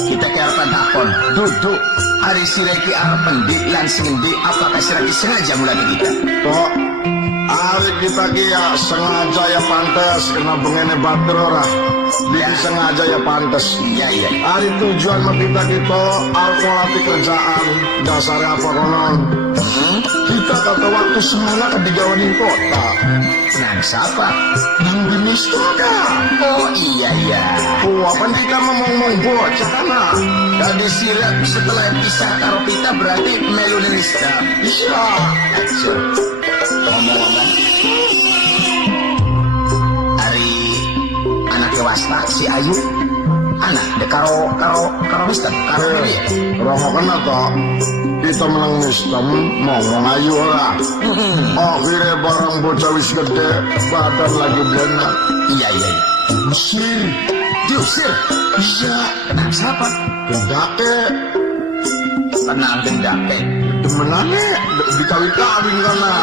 Kita ke harapan takon, duduk. Hari sireki harapan di langsing di, apakah sireki sengaja mulai kita? Tok, hari kita kia sengaja ya pantas, kena bengene batur ora. Dia sengaja ya pantas. Iya. Hari tujuan mah kita harus melatih kerjaan. Dasarnya apa konon? Kita kata waktu semula digawanin kota. Nang siapa? Nang binis toga. Oh iya. Apa kita mau ngomong bocah kana? Jadi sirek setelah pisah karo kita berarti melu nista. Iya. Sur. Ngomong-ngomong. Hari anak dewasa si Ayu. Anak de karo Mister karo dia. Romo kena toh. Kita menang Mister ngomong ayu ora. Akhirnya barang bocah wis gede, badan lagi blenak. Iya. Mesir. Diusir. Iya. Kenapa siapa? Gendake. Tenang gendake. demenane dikawin-kawin kana.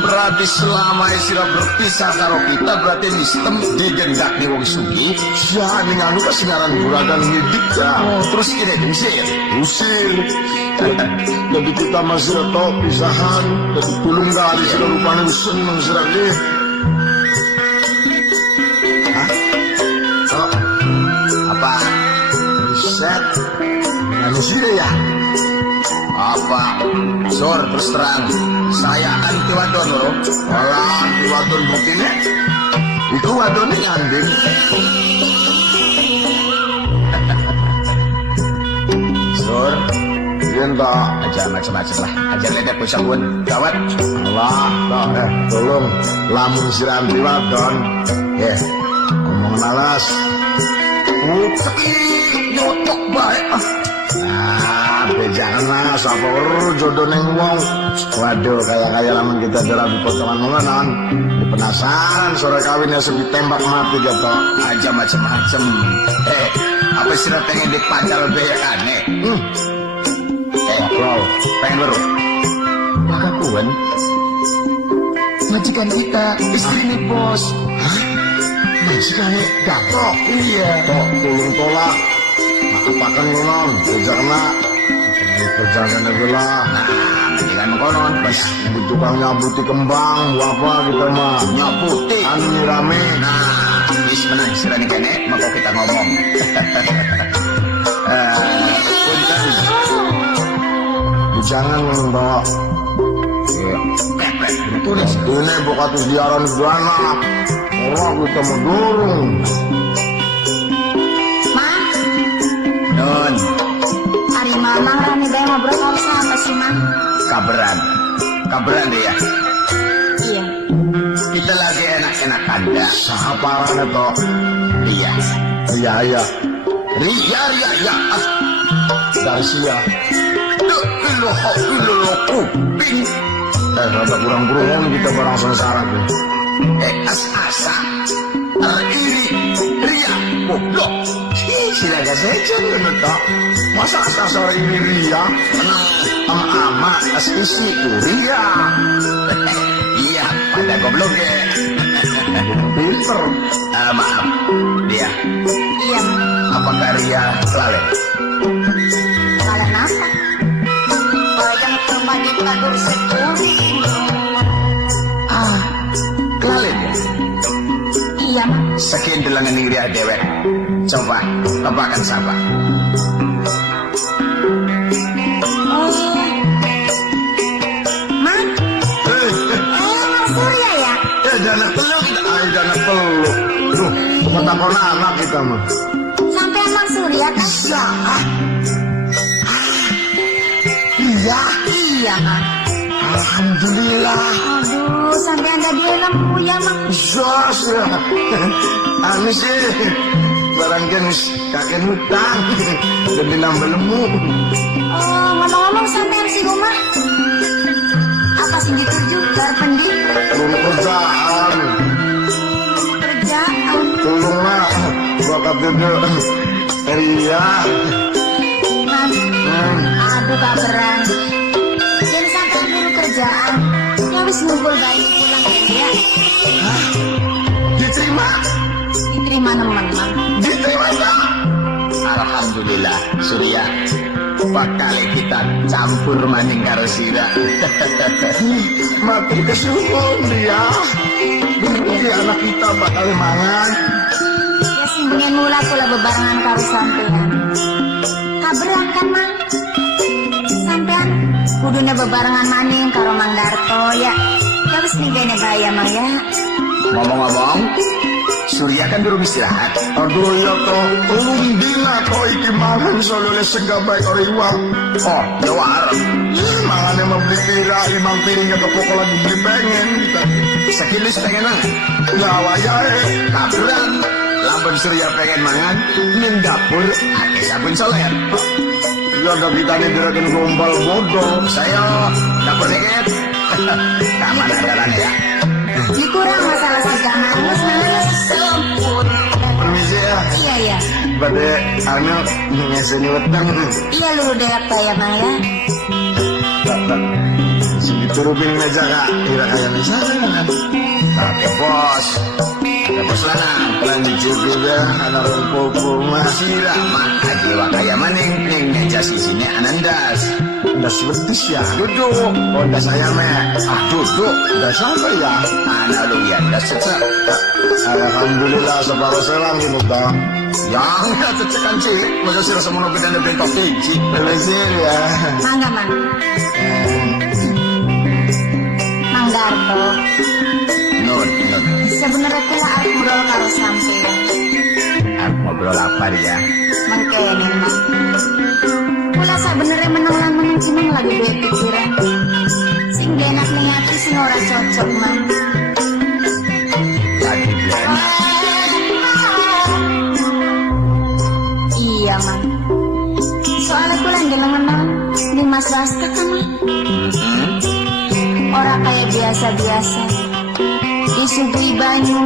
Berarti selama sira berpisah karo kita berarti sistem digendak nih wong sugih. Ya ning anu kasinaran juragan ngidik ya. Terus kira diusir. Usir. Jadi kita masih tok pisahan. Jadi tulung kali sira rupane wis seneng sira deh. Oh, apa? Set. Anu sih ya. Apa? Sor terus terang. Saya anti wadon lho. Alah, anti wadon buktine. Iku wadone nyanding. Sor, Yen tak. aja macam-macam lah. Aja ledek bocah pun. Gawat. Alah, tak tolong lamun sira anti wadon. Ngomong alas. Nyotok baik. Nah, janganlah sapa jodoh neng wong. Waduh, kayak lamun kita dalam potongan mengenan. Penasaran sore kawinnya sepi tembak mati gitu. Aja macam-macam. Apa sih pengen dipacal banyak aneh? Bro, Pengen baru? Pakakuan? Majikan kita, istri nih bos. hah? Majikan gatok. Iya. Tok, tulung tolak. Maapakan lu non, kerjana. Kerjana gula. Nah, majikan mengkonon. Bas, Tukang nyabuti kembang, apa kita mah. nyaputi. Anu rame. Nah, bis menang sira nih kene, maka kita ngomong. Punten. Jangan bawa. Pepet, tulis. Ini bukan siaran gana. Orang kita mendorong. Ma, Nun, hari mamang rame bae ngobrol karo siapa sih, Ma? kabaran deh ya. Iya. Kita lagi enak-enakan dah. Sahaparane toh. Iya. Iya. Ria, ya. Dari sia. Lo kuping. Rada kurang-kurang kita barang sengsara tuh. Asa. Ini Ria, goblok. Silaga saja lu toh. Masa sore ini Ria? Ama asisi Ria. Iya, pada goblok ya. Pinter. Maaf, dia. Iya, Ma. Apakah Ria lalai? Kalian apa? Bayang terbagi tadur sekuri. Lalai ya? Iya, Ma. Sekian delangan Ria dewek. Coba, tebakan siapa? Ma, Mas Surya ya? Dana peluk. Dana peluk. Tuh, kota anak kita mah. Sampai Mas Surya kan? Bisa. Iya. Iya, Ma. Alhamdulillah. Aduh, sampai anda dia lembu ya, Ma. Sos. Anu sih. Barang jenis kakek hutang. Jadi nambah lemu. Oh, ngomong-ngomong sampai si rumah. Apa sih dituju? Berpendi? Belum kerjaan. Kerjaan. Tolonglah. Bakat itu. Iya. Mas, aduh kabaran. Jadi sampai dulu kerjaan. Ya wis ngumpul bayi pulang ya. Diterima. Diterima teman, Ma. Diterima tak? Alhamdulillah, Surya. Bakal kita campur maning karo sira. Mati kesuhun dia. Berarti anak kita bakal mangan. Ya sih mungkin mula pula bebarengan karo sampean. Kabaran kan, Ma? Sampean kudune bebarengan maning karo Mang Darto ya. Ya wis ninggalin bahaya, Mang ya. Ngomong-ngomong, Surya kan durung istirahat. Aduh ya toh, ulung dina kau iki mangan solole sega baik ori uang. Oh, ya warem. Mangannya mau beli pira, imang piringnya ke pokok lagi beli pengen. Sekilis pengen mangan. Ya wayahe. Kabaran, lampun Surya pengen mangan, ning dapur ake sabun soler. Ya udah kita nih gerakin gombal bodoh. Saya dapur dikit. Kapan andalan ya? Dikurang masalah segangan, mas Permisi ya. Iya, iya. Pada anu ngeseni weteng. Iya luru dek ya, Mang ya. Tak turupin meja kak, kira kayak misalnya. Tapi bos lanang, lanjut juga anak rumput masih ramah. Adewa kayak maning, neng meja sisinya anandas. Ndas betis ya. Duduk, oh das ayam duduk, Ndas apa ya? anak lu ya, das cecek. Alhamdulillah separuh selang gitu toh. Yang nggak cecekan sih, masa sih rasa mau dan bentok tinggi. Belesir ya. Mangga, Mang. Mang Darto. Nun. Sebenarnya kula arep ngobrol karo sampeyan. Aku ngobrol apa dia? Mangkene, Mang. Kula sebenarnya menang cuma lagi duwe pikiran. Sing enak ning ati sing ora cocok, Mang. Lagi enak. Iya, Mang. Soalnya kula ndeleng-ndeleng di Mas Rasta kan, Mang. Orang kayak biasa-biasa. Disugui banyu,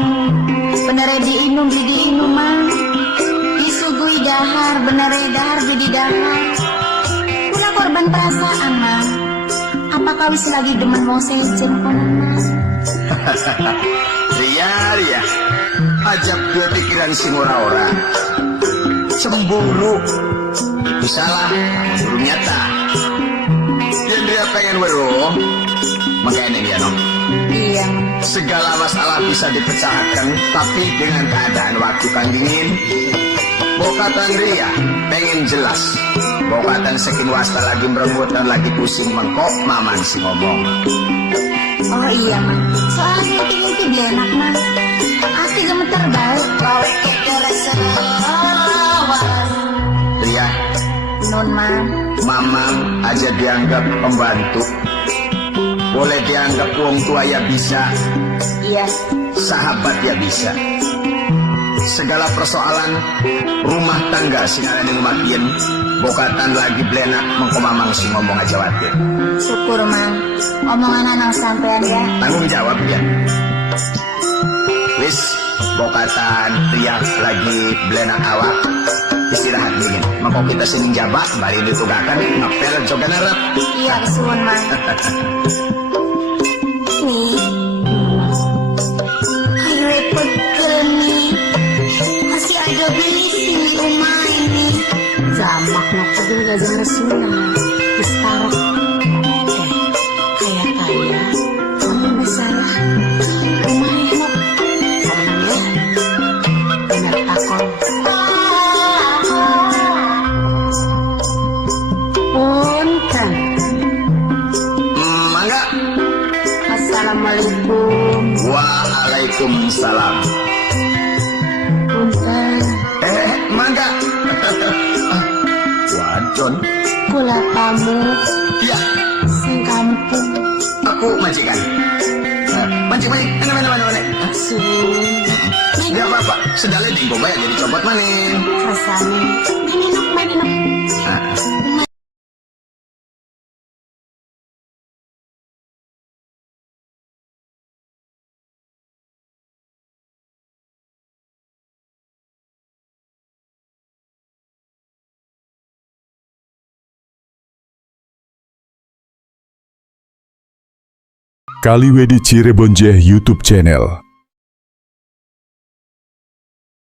bener diinum Mang. Disugui dahar, bener dahar di dahar. Kula korban perasaan, Mang. Apakah wis lagi demen mau sejen kono, Mang? Ria. Ajab dia pikiran sing ora-ora. Cemburu. Itu salah, cemburu nyata. Yang dia pengen weruh, makanya dia no. Iya, Mang. Segala masalah bisa dipecahkan, tapi dengan keadaan waktu kang dingin. Bokatan Ria pengen jelas. Bokatan sekin wasta lagi merenggut dan lagi pusing mengkok maman si ngomong. Oh iya, Mang. Soalnya ngintip enak, Mang. Ati gemeter banget. Kau kerasa Ria, Nun, Mang. mamang aja dianggap pembantu. Boleh dianggap wong tua ya bisa, Iya. sahabat ya bisa. Segala persoalan rumah tangga sinarane ngumatien, bokatan lagi blenak mengkomamang si ngomong aja watir. Syukur, Mang. Omongan anak sampean ya. Tanggung jawab ya. Wis, bokatan Ria lagi blenak awak. Istirahat dingin. Maka kita sini jabak, bari ditugakan ngapel juga narap. Iya, kesuwun, Mang. Nih. Ayo repot nih. Masih ada beli sini rumah ini. Jamak nak tadi gak jangan sunah. Istarok. Kayak Kamu nggak salah. rumah enak. Senang ya. Bener takon. Punten. Mangga. Assalamualaikum. Waalaikumsalam. Punten. Mangga. Wadon. Kula tamu Ya, sing kampung. aku majikan. Mancing. Mana. Sun. Enggak apa-apa. Sedale dingko bayar jadi copot maning. Rasanya. Main enak. Kaliwedi Cirebon YouTube channel.